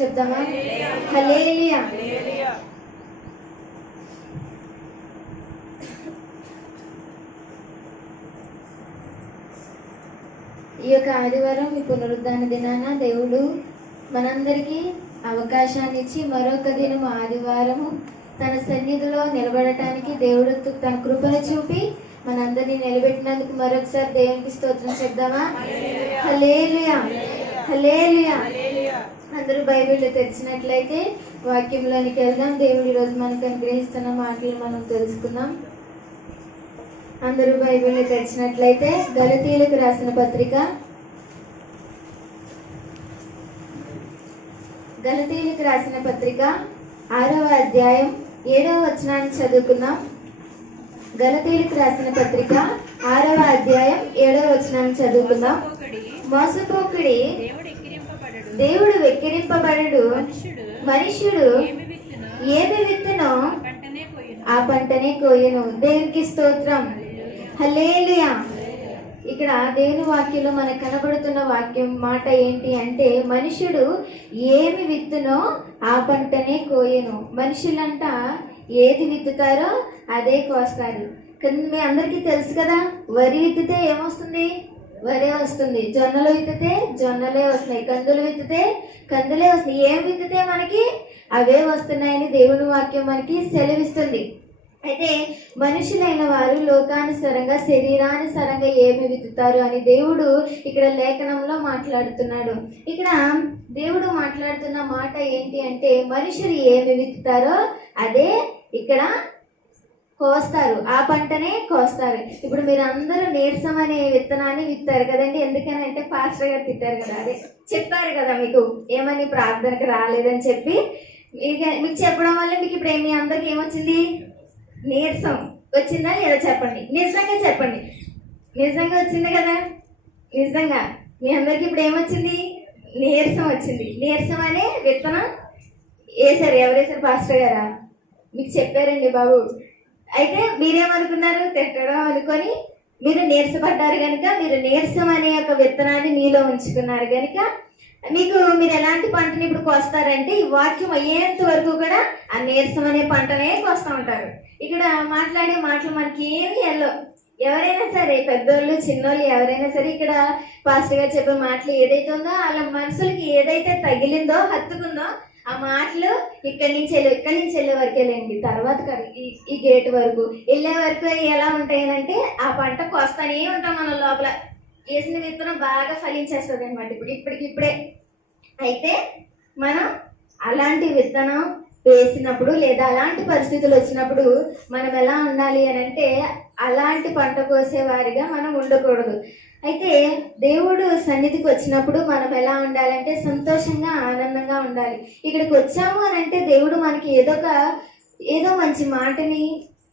చెప్దామా? హల్లెలూయా. ఈ యొక్క ఆదివారం ఈ పునరుద్ధాన దినాన దేవుడు మనందరికీ అవకాశాన్ని ఇచ్చి మరొక దినం ఆదివారము తన సన్నిధిలో నిలబడటానికి దేవుడు తన కృపను చూపి మనందరినీ నిలబెట్టినందుకు మరొకసారి దేవునికి స్తోత్రం చెప్దామా? హల్లెలూయా, హల్లెలూయా. అందరూ బైబిల్లో తెరిచినట్లయితే వాక్యంలోనికి వెళ్దాం. దేవుడు ఈరోజు మనకు అనుగ్రహిస్తున్న మాటలు మనం తెలుసుకుందాం. అందరూ బైబిల్లో తెరిచినట్లయితే గలతీయులకు రాసిన పత్రిక, గలతీయులకు రాసిన పత్రిక 6వ అధ్యాయం 7వ వచనాన్ని చదువుకుందాం. గలతీయులకు రాసిన పత్రిక 6వ అధ్యాయం 7వ వచనాన్ని చదువుకుందాం. మోసపోకుడి, దేవుడు వెక్కిరింపబడడు, మనుష్యుడు ఏమి విత్తునో ఆ పంటనే కోయను. దేవునికి స్తోత్రం, హల్లెలూయా. ఇక్కడ దేవుని వాక్యంలో మనకు కనబడుతున్న వాక్యం మాట ఏంటి అంటే, మనుషుడు ఏమి విత్తునో ఆ పంటనే కోయను. మనుషులంట ఏది విత్తుతారో అదే కోస్తారు. కానీ మీ అందరికీ తెలుసు కదా, వరి విత్తితే ఏమొస్తుంది? వరే వస్తుంది. జొన్నలు విత్తితే జొన్నలే వస్తున్నాయి. కందులు విత్తితే కందులే వస్తున్నాయి. ఏం విత్తితే మనకి అవే వస్తున్నాయని దేవుని వాక్యం మనకి సెలవిస్తుంది. అయితే మనుషులైన వారు లోకానుసారంగా శరీరానుసారంగా ఏమి విత్తుతారు అని దేవుడు ఇక్కడ లేఖనంలో మాట్లాడుతున్నాడు. ఇక్కడ దేవుడు మాట్లాడుతున్న మాట ఏంటి అంటే, మనుషులు ఏమి విత్తుతారో అదే ఇక్కడ కోస్తారు, ఆ పంటనే కోస్తారు. ఇప్పుడు మీరు అందరూ నీరసం అనే విత్తనాన్ని విత్తారు కదండి. ఎందుకని అంటే పాస్టర్ గారు తిట్టారు కదా, అదే చెప్పారు కదా మీకు, ఏమని ప్రార్థనకు రాలేదని చెప్పి మీకు చెప్పడం వల్ల మీకు ఇప్పుడు మీ అందరికి ఏమొచ్చింది? నీరసం వచ్చిందా లేదా చెప్పండి, నిజంగా చెప్పండి. నిజంగా వచ్చింది కదా, నిజంగా మీ అందరికి ఇప్పుడు ఏమొచ్చింది? నీరసం వచ్చింది. నీరసం అనే విత్తనం వేసారు. ఎవరేసారు? పాస్టర్ గారా మీకు చెప్పారండి బాబు. అయితే మీరేమనుకున్నారు? తిట్టడం అనుకొని మీరు నీరసపడ్డారు కనుక, మీరు నీరసం అనే ఒక విత్తనాన్ని మీలో ఉంచుకున్నారు కనుక మీరు ఎలాంటి పంటని ఇప్పుడు కోస్తారంటే, ఈ వాక్యం అయ్యేంత వరకు కూడా ఆ నీరసం అనే పంటనే కోస్తూ ఉంటారు. ఇక్కడ మాట్లాడే మాటలు మనకి ఏమి ఎవరైనా సరే, పెద్దోళ్ళు చిన్నోళ్ళు ఎవరైనా సరే, ఇక్కడ పాస్టర్ గారు చెప్పే మాటలు ఏదైతే ఉందో వాళ్ళ మనసులకి ఏదైతే తగిలిందో, హత్తుకుందో ఆ మాటలు ఇక్కడి నుంచి వెళ్ళే వరకు వెళ్ళండి. తర్వాత ఈ గేట్ వరకు వెళ్ళే వరకు ఎలా ఉంటాయనంటే, ఆ పంట కోస్తానే ఉంటాం మన లోపల. వేసిన విత్తనం బాగా ఫలించేస్తుంది అనమాట ఇప్పటికిప్పుడే. అయితే మనం అలాంటి విత్తనం వేసినప్పుడు లేదా అలాంటి పరిస్థితులు వచ్చినప్పుడు మనం ఎలా ఉండాలి అని అంటే, అలాంటి పంట కోసేవారిగా మనం ఉండకూడదు. అయితే దేవుడు సన్నిధికి వచ్చినప్పుడు మనం ఎలా ఉండాలంటే, సంతోషంగా ఆనందంగా ఉండాలి. ఇక్కడికి వచ్చాము అని అంటే దేవుడు మనకి ఏదో మంచి మాటని,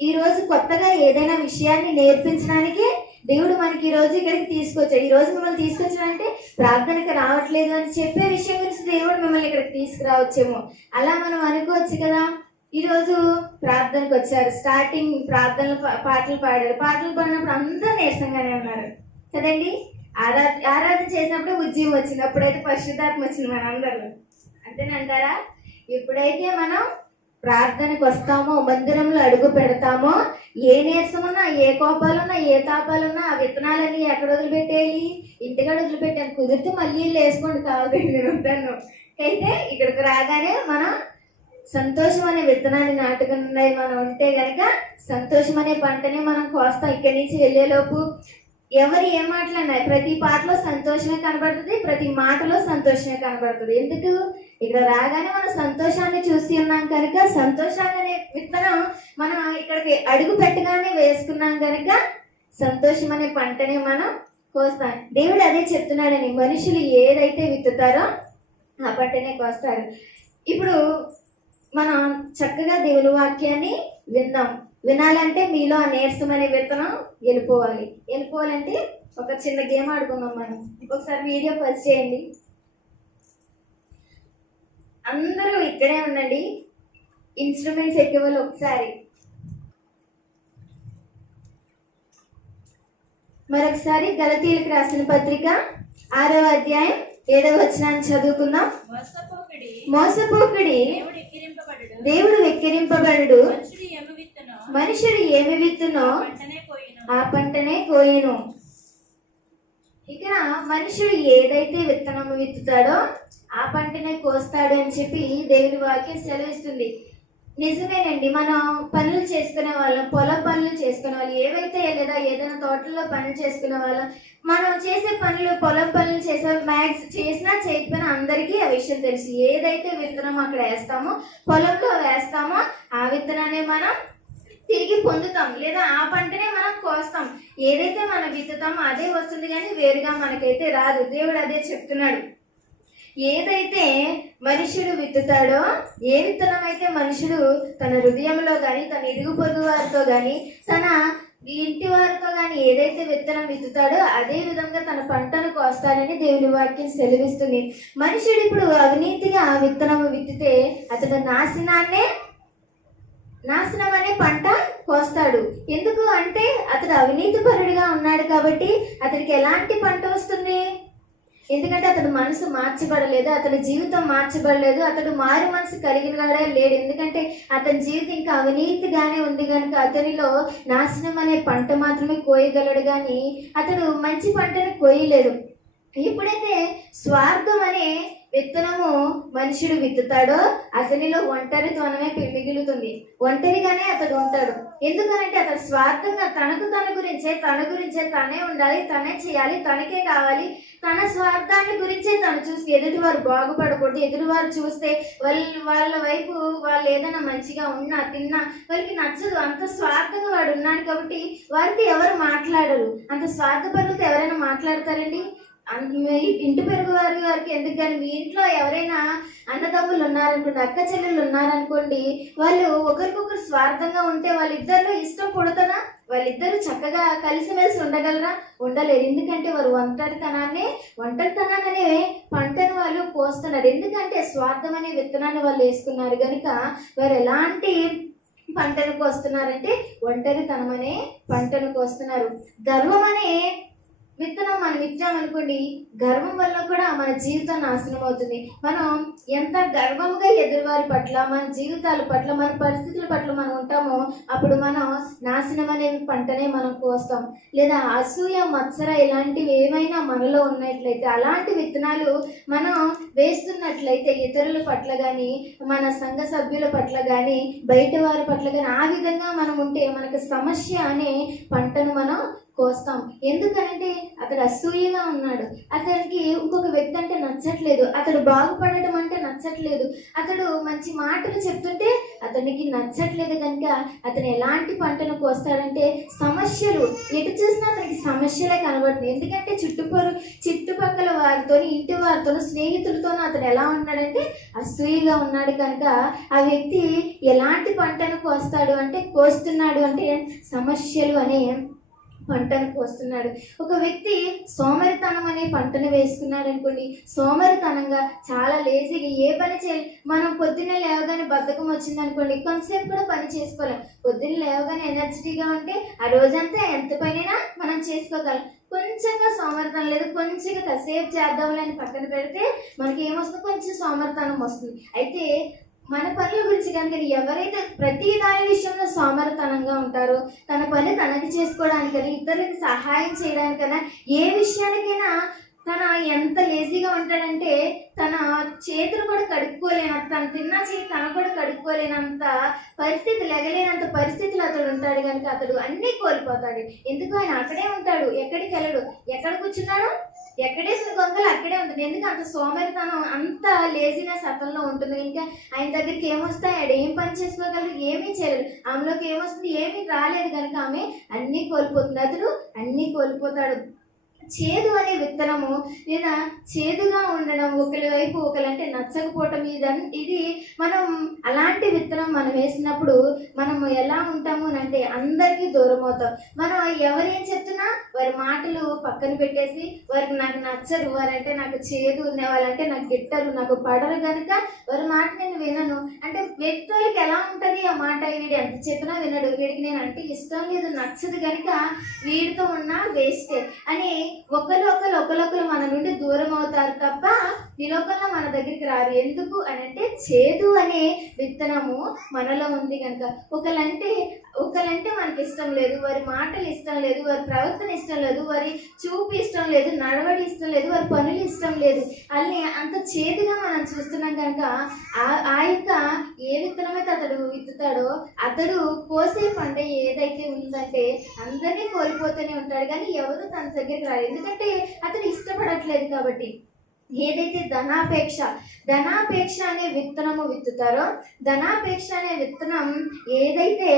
ఈరోజు కొత్తగా ఏదైనా విషయాన్ని నేర్పించడానికి దేవుడు మనకి ఈరోజు ఇక్కడికి తీసుకొచ్చాడు. ఈరోజు మిమ్మల్ని తీసుకొచ్చాడంటే ప్రార్థనకి రావట్లేదు అని చెప్పే విషయం గురించి దేవుడు మిమ్మల్ని ఇక్కడికి తీసుకురావచ్చేమో, అలా మనం అనుకోవచ్చు కదా. ఈరోజు ప్రార్థనకు వచ్చారు, స్టార్టింగ్ ప్రార్థనలు పాటలు పాడారు. పాటలు పాడినప్పుడు అందరూ నీరసంగానే ఉన్నారు కదండి. ఆరాధన చేసినప్పుడు ఉద్యమం వచ్చింది, అప్పుడైతే పరిశుద్ధాత్మ వచ్చింది మన అందరూ. అంతేనంటారా? ఎప్పుడైతే మనం ప్రార్థనకు వస్తామో, మందిరంలో అడుగు పెడతామో, ఏ నీరసమున్నా, ఏ కోపాలున్నా, ఏ తాపాలున్నా ఆ విత్తనాలన్నీ ఎక్కడ వదిలిపెట్టేయాలి? ఇంటికాడ వదిలిపెట్టాను. కుదిరితే మళ్ళీ వేసుకోండి, కావాలి నేను వద్దాను. అయితే ఇక్కడికి రాగానే మనం సంతోషం అనే విత్తనాన్ని నాటుకున్నాయి మనం ఉంటే గనక, సంతోషం అనే పంటనే మనం కోస్తాం. ఇక్కడి నుంచి వెళ్ళేలోపు ఎవరు ఏం మాట్లాడినా ప్రతి పాటలో సంతోషమే కనబడుతుంది, ప్రతి మాటలో సంతోషమే కనబడుతుంది. ఎందుకు? ఇక్కడ రాగానే మనం సంతోషాన్ని చూసి ఉన్నాం కనుక, సంతోషాన్ని అనే విత్తనం మనం ఇక్కడికి అడుగు పెట్టగానే వేసుకున్నాం కనుక సంతోషం అనే పంటనే మనం కోస్తాం. దేవుడు అదే చెప్తున్నాడని, మనుషులు ఏదైతే విత్తుతారో ఆ పంటనే కోస్తారు. ఇప్పుడు మనం చక్కగా దేవుని వాక్యాన్ని విందాం. వినాలంటే మీలో ఆ నీరసం అనే విత్తనం వెళ్ళిపోవాలంటే ఒక చిన్న గేమ్ ఆడుకుందాం మనం. ఒకసారి వీడియో పని చేయండి. అందరూ ఇక్కడే ఉండండి. ఇన్స్ట్రుమెంట్స్ ఎక్కే వాళ్ళు ఒకసారి మరొకసారి గలతీయులకు రాసిన పత్రిక 6వ అధ్యాయం 7వ వచనాన్ని చదువుకుందాం. మోసపోకుడి, దేవుడు ఎక్కిరింపబడుడు. దేవుడు వెక్కిరింపబడుడు. మనుషుడు ఏమి విత్తునో మనుషుడు ఏమి విత్తునో పంటనే కోయును. ఆ పంటనే కోయును. ఇక్కడ మనుషుడు ఏదైతే విత్తనము విత్తుతాడో ఆ పంటనే కోస్తాడు అని చెప్పి దేవుని వాక్యం సెలవిస్తుంది. నిజమేనండి. మనం పనులు చేసుకునే వాళ్ళం, పొలం పనులు చేసుకునే వాళ్ళు, ఏవైతే లేదా ఏదైనా తోటల్లో పనులు చేసుకునే వాళ్ళం, మనం చేసే పనులు, పొలం పనులు చేసినా చేయకపోయినా అందరికీ ఆ విషయం తెలుసు. ఏదైతే విత్తనం అక్కడ వేస్తామో, పొలంలో వేస్తామో ఆ విత్తనాన్ని మనం తిరిగి పొందుతాం, లేదా ఆ పంటనే మనం కోస్తాం. ఏదైతే మనం విత్తుతామో అదే వస్తుంది, కానీ వేరుగా మనకైతే రాదు. దేవుడు అదే చెప్తున్నాడు. ఏదైతే మనుషుడు విత్తుతాడో, ఏ విత్తనం అయితే మనుషుడు తన హృదయంలో కానీ, తన ఇరుగు పొరుగు వారితో కానీ, తన ఇంటి వారితో కానీ ఏదైతే విత్తనం విత్తుతాడో అదే విధంగా తన పంటను కోస్తాడని దేవుని వాక్యం సెలవిస్తుంది. మనుషుడు ఇప్పుడు అవినీతిగా ఆ విత్తనము విత్తితే అతడు నాశనం అనే పంట కోస్తాడు. ఎందుకు అంటే అతడు అవినీతి పరుడుగా ఉన్నాడు కాబట్టి అతడికి ఎలాంటి పంట వస్తుంది? ఎందుకంటే అతడు మనసు మార్చబడలేదు, అతని జీవితం మార్చబడలేదు, అతడు మారు మనసు కలిగిన లేడు. ఎందుకంటే అతని జీవితం ఇంకా అవినీతిగానే ఉంది కనుక అతనిలో నాశనం అనే పంట మాత్రమే కోయగలడు, కానీ అతడు మంచి పంటను కోయలేడు. ఎప్పుడైతే స్వార్థం అనే విత్తనము మనుషుడు విత్తుతాడో అతనిలో ఒంటరితనమే మిగులుతుంది. ఒంటరిగానే అతడు ఉంటాడు. ఎందుకనంటే అతడు స్వార్థంగా తన గురించే తనే ఉండాలి, తనే చేయాలి, తనకే కావాలి. తన స్వార్థాన్ని గురించే తను చూసి ఎదుటివారు బాగుపడకూడదు. ఎదుటివారు చూస్తే వాళ్ళ వైపు వాళ్ళు ఏదైనా మంచిగా ఉన్నా తిన్నా వాళ్ళకి నచ్చదు. అంత స్వార్థంగా వాడు ఉన్నాడు కాబట్టి వారితో ఎవరు మాట్లాడరు. అంత స్వార్థపరులతో ఎవరైనా మాట్లాడతారండి? ఇంటి పెరుగు వారికి ఎందుకు? కానీ మీ ఇంట్లో ఎవరైనా అన్నదమ్ములు ఉన్నారనుకోండి, అక్క చెల్లెళ్ళు ఉన్నారనుకోండి, వాళ్ళు ఒకరికొకరు స్వార్థంగా ఉంటే వాళ్ళిద్దరిలో ఇష్టం పుడతనా? వాళ్ళిద్దరూ చక్కగా కలిసిమెలిసి ఉండగలరా? ఉండలేరు. ఎందుకంటే వారు ఒంటరితనాన్ని అనే పంటను వాళ్ళు కోస్తున్నారు. ఎందుకంటే స్వార్థం అనే విత్తనాన్ని వాళ్ళు వేసుకున్నారు కనుక వారు ఎలాంటి పంటను కోస్తున్నారంటే ఒంటరితనం అనే పంటను కోస్తున్నారు. గర్వం అనే విత్తనం మనం ఇచ్చామనుకోండి, గర్వం వల్ల కూడా మన జీవితం నాశనం అవుతుంది. మనం ఎంత గర్వంగా ఎదురువారి పట్ల, మన జీవితాల పట్ల, మన పరిస్థితుల పట్ల మనం ఉంటామో అప్పుడు మనం నాశనం అనే పంటనే మనం కోస్తాం. లేదా అసూయ, మత్సర ఇలాంటివి ఏమైనా మనలో ఉన్నట్లయితే, అలాంటి విత్తనాలు మనం వేస్తున్నట్లయితే ఇతరుల పట్ల కానీ, మన సంఘ సభ్యుల పట్ల కానీ, బయట వారి పట్ల కానీ ఆ విధంగా మనం ఉంటే మనకు సమస్య అనే పంటను మనం కోస్తాం. ఎందుకనంటే అతడు అసూయగా ఉన్నాడు, అతనికి ఇంకొక వ్యక్తి అంటే నచ్చట్లేదు, అతడు బాగుపడటం అంటే నచ్చట్లేదు, అతడు మంచి మాటలు చెప్తుంటే అతనికి నచ్చట్లేదు కనుక అతను ఎలాంటి పంటను కోస్తాడంటే సమస్యలు. ఎటు చూసినా అతనికి సమస్యలే కనబడుతుంది. ఎందుకంటే చుట్టుపక్కల వారితో, ఇంటి వారితో, స్నేహితులతోనూ అతను ఎలా ఉన్నాడంటే అసూయగా ఉన్నాడు కనుక ఆ వ్యక్తి ఎలాంటి పంటను కోస్తున్నాడు అంటే సమస్యలు అనే పంటను కోస్తున్నాడు. ఒక వ్యక్తి సోమరితనం అనే పంటను వేసుకున్నాడు అనుకోండి, సోమరితనంగా చాలా లేజీగా ఏ పని చేయాలి. మనం పొద్దున్నే లేవగానే బద్ధకం వచ్చింది అనుకోండి, కొంతసేపు కూడా పని చేసుకోలేం. పొద్దున్న లేవగానే ఎనర్జెటిక్గా ఉంటే ఆ రోజంతా ఎంత పనైనా మనం చేసుకోగలం. కొంచెంగా సోమరితనం లేదు, కొంచెంగా కాసేపు చేద్దాంలే అని పక్కన పెడితే మనకి ఏమొస్తుంది? కొంచెం సోమరితనం వస్తుంది. అయితే మన పనుల గురించి కనుక ఎవరైతే ప్రతి దాని విషయంలో సోమరితనంగా ఉంటారో, తన పని తనకి చేసుకోవడానికైనా, ఇతరులకు సహాయం చేయడానికైనా, ఏ విషయానికైనా తన ఎంత లేజీగా ఉంటాడంటే తన చేతులు కూడా కడుక్కోలేనంత, తను తిన్నా చేయి తను కూడా కడుక్కోలేనంత పరిస్థితి, లెగలేనంత పరిస్థితులు అతడు ఉంటాడు కనుక అతడు అన్నీ కోల్పోతాడు. ఎందుకు? ఆయన అక్కడే ఉంటాడు, ఎక్కడికి వెళ్ళడు. ఎక్కడ కూర్చున్నాడు? ఎక్కడేసిన గొంగలు అక్కడే ఉంటుంది. ఎందుకు? అంత సోమరితనం, అంత లేజినెస్ అతనిలో ఉంటుంది. ఇంకా ఆయన దగ్గరికి ఏమొస్తాయి? ఆడ ఏం పని చేసుకోగలరు? ఏమీ చేయలేదు. ఆమెలోకి ఏమొస్తుంది? ఏమీ రాలేదు కనుక ఆమె అన్నీ కోల్పోతుంది. అతడు అన్నీ కోల్పోతాడు. చేదు అనే విత్తనము, లేదా చేదుగా ఉండడం, ఒకరి వైపు ఒకరంటే నచ్చకపోవటం, ఇది మనం అలాంటి విత్తనం మనం వేసినప్పుడు మనం ఎలా ఉంటాము అంటే అందరికీ దూరం అవుతాం. మనం ఎవరేం చెప్తున్నా వారి మాటలు పక్కన పెట్టేసి, వారికి నాకు నచ్చరు, వారంటే నాకు చేదు, వాళ్ళంటే నాకు గిట్టరు, నాకు పడరు కనుక వారి మాట నేను వినను అంటే వ్యక్తులకి ఎలా ఉంటుంది ఆ మాట? వీడు ఎంత చెప్పినా వినడు, వీడికి నేను అంటే ఇష్టం లేదు, నచ్చదు కనుక వీడితో ఉన్నా వేస్టే అని ఒకరు మన నుండి దూరం అవుతారు తప్ప ఈ లోకంలో మన దగ్గరికి రారు. ఎందుకు అని అంటే చేదు అనే విత్తనము మనలో ఉంది కనుక. ఒకలంటే మనకి ఇష్టం లేదు, వారి మాటలు ఇష్టం లేదు, వారి ప్రవర్తన ఇష్టం లేదు, వారి చూపు ఇష్టం లేదు, నడవడి ఇష్టం లేదు, వారి పనులు ఇష్టం లేదు. అల్ని అంత చేదుగా మనం చూస్తున్నాం కనుక ఆ యొక్క ఏ విత్తనమైతే అతడు విత్తుతాడో అతడు కోసే పంట ఏదైతే ఉందంటే అందరినీ కోల్పోతూనే ఉంటాడు, కానీ ఎవరు తన దగ్గరికి రాడు. ఎందుకంటే అతడు ఇష్టపడట్లేదు కాబట్టి. ఏదైతే ధనాపేక్ష అనే విత్తనము విత్తుతారో, ధనాపేక్ష అనే విత్తనం ఏదైతే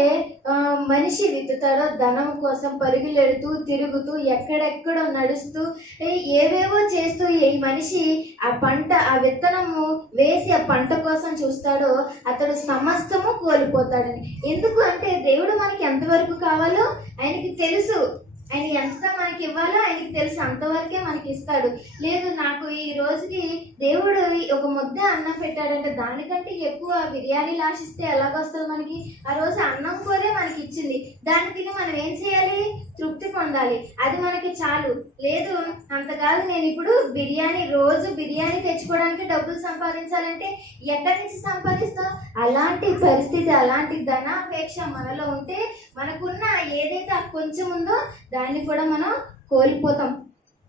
మనిషి విత్తుతాడో, ధనం కోసం పరుగులెడుతూ తిరుగుతూ ఎక్కడెక్కడో నడుస్తూ ఏవేవో చేస్తూ ఈ మనిషి ఆ విత్తనము వేసి ఆ పంట కోసం చూస్తాడో అతడు సమస్తము కోల్పోతాడని. ఎందుకు అంటే దేవుడు మనకి ఎంతవరకు కావాలో ఆయనకి తెలుసు. ఆయన ఎంత మనకి ఇవ్వాలో ఆయనకి తెలుసు, అంతవరకే మనకి ఇస్తాడు. లేదు నాకు ఈ రోజుకి దేవుడు ఒక ముద్ద అన్నం పెట్టాడంటే దానికంటే ఎక్కువ బిర్యానీలు ఆశిస్తే ఎలాగొస్తుంది మనకి? ఆ రోజు అన్నం కోరే మనకి ఇచ్చింది, దాన్ని తిని మనం ఏం చేయాలి? తృప్తి పొందాలి. అది మనకి చాలు. లేదు అంత కాదు, నేను ఇప్పుడు రోజు బిర్యానీ తెచ్చుకోవడానికి డబ్బులు సంపాదించాలంటే ఎక్కడి నుంచి సంపాదిస్తాం? అలాంటి పరిస్థితి, అలాంటి ధనాపేక్ష మనలో ఉంటే మనకున్న ఏదైతే ఆ కొంచెం ఉందో దాన్ని కూడా మనం కోల్పోతాం.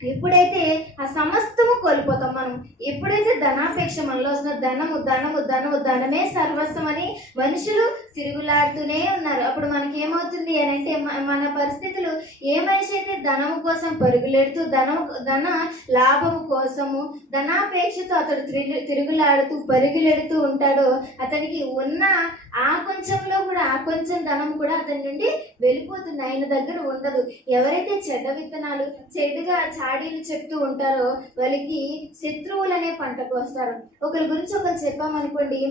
ఎప్పుడైతే ఆ సమస్తము కోల్పోతాం మనం, ఎప్పుడైతే ధనాపేక్ష మనలో వస్తుందో ధనమే సర్వస్వం అని మనుషులు తిరుగులాడుతూనే ఉన్నారు. అప్పుడు మనకేమవుతుంది అని అంటే మన పరిస్థితులు, ఏ మనిషి అయితే ధనము కోసం పరుగులెడుతూ ధన లాభము కోసము ధనాపేక్షతో అతడు తిరుగులాడుతూ పరుగులెడుతూ ఉంటాడో అతనికి ఉన్న ఆ కొంచెంలో కూడా ఆ కొంచెం ధనం కూడా అతని నుండి వెళ్ళిపోతుంది, ఆయన దగ్గర ఉండదు. ఎవరైతే చెడ్డ విత్తనాలు చెడుగా చాడీలు చెప్తూ ఉంటారో వాళ్ళకి శత్రువులనే పంటకు వస్తారు. ఒకరి గురించి ఒకరు చెప్పామనుకోండి,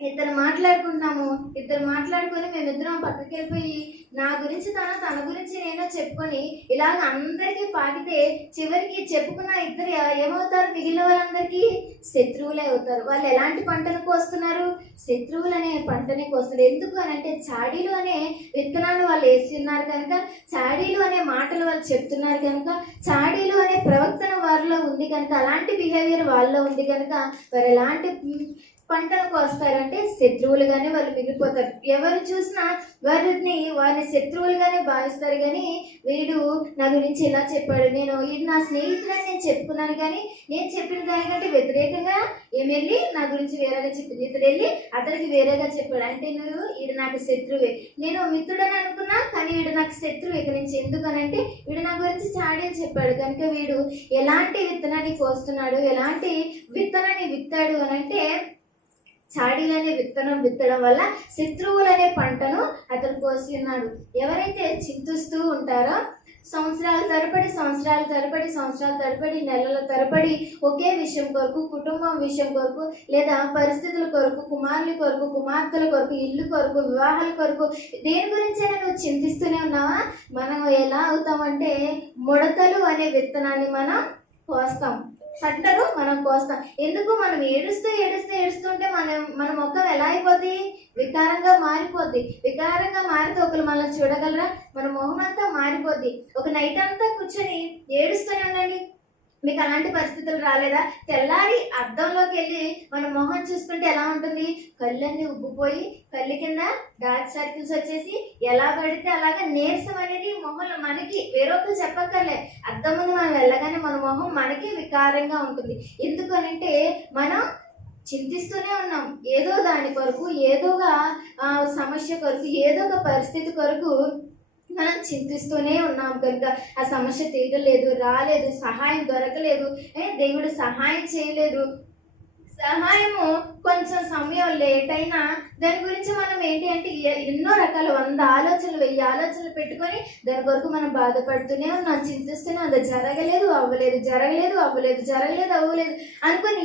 ఇద్దరు మాట్లాడుకొని మేమిద్దరం పక్కకి వెళ్ళిపోయి నా గురించి తన గురించి నేనో చెప్పుకొని ఇలాగ అందరికీ పాకితే చివరికి చెప్పుకున్న ఇద్దరు ఏమవుతారు? మిగిలిన వాళ్ళందరికీ శత్రువులే అవుతారు. వాళ్ళు ఎలాంటి పంటను కోస్తున్నారు? శత్రువులనే పంటనే కోస్తారు. ఎందుకు అని అంటే చాడీలు అనే విత్తనాలు వాళ్ళు వేస్తున్నారు కనుక, చాడీలు అనే మాటలు వాళ్ళు చెప్తున్నారు కనుక, చాడీలు అనే ప్రవర్తన వారిలో ఉంది కనుక, అలాంటి బిహేవియర్ వాళ్ళలో ఉంది కనుక వారు ఎలాంటి పంటను కోస్తారంటే శత్రువులుగానే వాళ్ళు మిగిలిపోతారు. ఎవరు చూసినా వారిని శత్రువులుగానే భావిస్తారు. కానీ వీడు నా గురించి ఇలా చెప్పాడు, వీడు నా స్నేహితులని నేను చెప్పుకున్నాను, కానీ నేను చెప్పిన దానికంటే వ్యతిరేకంగా వెళ్ళి నా గురించి వేరేగా చెప్పింది, ఇతడు వెళ్ళి అతడికి వేరేగా చెప్పాడు అంటే వీడు నాకు శత్రువే. నేను మిత్రుడని అనుకున్నా, కానీ వీడు నాకు శత్రువు. ఇక నుంచి ఎందుకనంటే వీడు నా గురించి చాడీ చెప్పాడు కనుక వీడు ఎలాంటి విత్తనాన్ని కోస్తున్నాడు, ఎలాంటి విత్తనాన్ని విత్తాడు అనంటే చాడీలనే విత్తనం విత్తడం వల్ల శత్రువులనే పంటను అతను కోసి ఉన్నాడు. ఎవరైతే చింతిస్తూ ఉంటారో సంవత్సరాల తరబడి నెలల తరబడి ఒకే విషయం కొరకు, కుటుంబం విషయం కొరకు, లేదా పరిస్థితుల కొరకు, కుమారుల కొరకు, కుమార్తెల కొరకు, ఇల్లు కొరకు, వివాహాల కొరకు, దేని గురించైనా నువ్వు చింతిస్తూనే ఉన్నావా? మనం ఎలా అవుతామంటే ముడతలు అనే విత్తనాన్ని మనం కోస్తాం, పంటను మనం కోస్తాం. ఎందుకు? మనం ఏడుస్తుంటే మన ముఖం ఎలా అయిపోద్ది? వికారంగా మారిపోద్ది. వికారంగా మారితే ఒకరు మనల్ని చూడగలరా? మన మొహం అంతా మారిపోద్ది. ఒక నైట్ అంతా కూర్చొని ఏడుస్తూనే ఉండండి, మీకు అలాంటి పరిస్థితులు రాలేదా? తెల్లారి అద్దంలోకి వెళ్ళి మన మొహం చూసుకుంటే ఎలా ఉంటుంది? కళ్ళన్నీ ఉబ్బిపోయి కళ్ళు కింద డార్క్ సర్కిల్స్ వచ్చేసి ఎలా పడితే అలాగా నీరసం అనేది మొహంలో మనకి వేరొకరు చెప్పక్కర్లే. అద్దం ముందు మనం వెళ్ళగానే మన మొహం మనకి వికారంగా ఉంటుంది. ఎందుకనంటే మనం చింతిస్తూనే ఉన్నాం ఏదో దాని కొరకు, ఏదోగా సమస్య కొరకు, ఏదో ఒక పరిస్థితి కొరకు మనం చింతిస్తూనే ఉన్నాం కనుక ఆ సమస్య తీరలేదు, రాలేదు, సహాయం దొరకలేదు, దేవుడు సహాయం చేయలేదు. సహాయము కొంచెం సమయం లేట్ అయినా దాని గురించి మనం ఏంటి అంటే ఎన్నో రకాల 100 ఆలోచనలు 1000 ఆలోచనలు పెట్టుకొని దాని కొరకు మనం బాధపడుతూనే ఉన్నాం, చింతిస్తూనే అది జరగలేదు అవ్వలేదు అనుకొని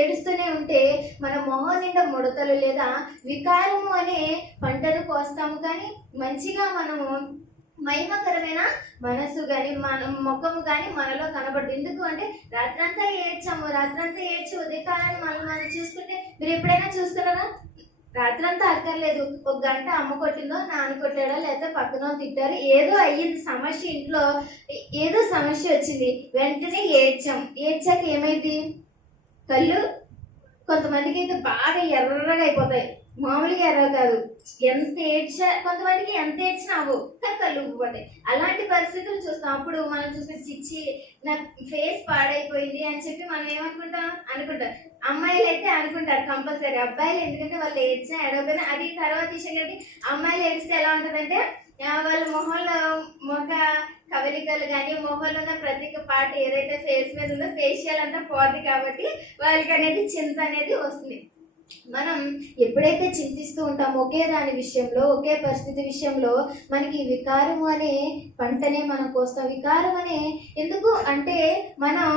ఏడుస్తూనే ఉంటే మన మొహం నిండా ముడతలు లేదా వికారము అనే పంటను కోస్తాము. కానీ మంచిగా మనము మహిమకరమైన మనసు కానీ మన ముఖము కానీ మనలో కనబడదు. ఎందుకు అంటే రాత్రంతా ఏడ్చి ఉదయకాలాన్ని మనం చూసుకుంటే మీరు ఎప్పుడైనా చూస్తున్నారా? రాత్రంతా అక్కర్లేదు, ఒక గంట అమ్మ కొట్టిందో నాన్న కొట్టాడో లేకపోతే పక్కన వాళ్ళు తిట్టారు, ఏదో అయ్యింది సమస్య ఇంట్లో, ఏదో సమస్య వచ్చింది, వెంటనే ఏడ్చాక ఏమైంది, కళ్ళు కొంతమందికి అయితే బాగా ఎర్రగా అయిపోతాయి, మామూలుగా ఎర్ర కాదు, కొంతమందికి ఎంత ఏడ్చినా అవ్వు కానీ కళ్ళు ఉబ్బిపోతాయి. అలాంటి పరిస్థితులు చూస్తాం. అప్పుడు మనం చూస్తే చిచ్చి నా ఫేస్ పాడైపోయింది అని చెప్పి మనం ఏమనుకుంటాం, అమ్మాయిలు అయితే అనుకుంటారు కంపల్సరీ, అబ్బాయిలు ఎందుకంటే వాళ్ళు ఏడ్చినా ఎడవకపోయినా అది తర్వాత విషయం. కాబట్టి అమ్మాయిలు ఏడిస్తే ఎలా ఉంటుందంటే వాళ్ళ ముఖ కవలికలు కానీ మొహంలో ఉన్న ప్రతి పార్ట్ ఏదైతే ఫేస్ మీద ఉందో ఫేషియల్ అంతా పోద్ది, కాబట్టి వాళ్ళకి అనేది చింత అనేది వస్తుంది. మనం ఎప్పుడైతే చింతిస్తూ ఉంటామో ఒకే దాని విషయంలో, ఒకే పరిస్థితి విషయంలో, మనకి వికారము అనే పంటనే మనం కోస్తాం. వికారం అనే ఎందుకు అంటే మనం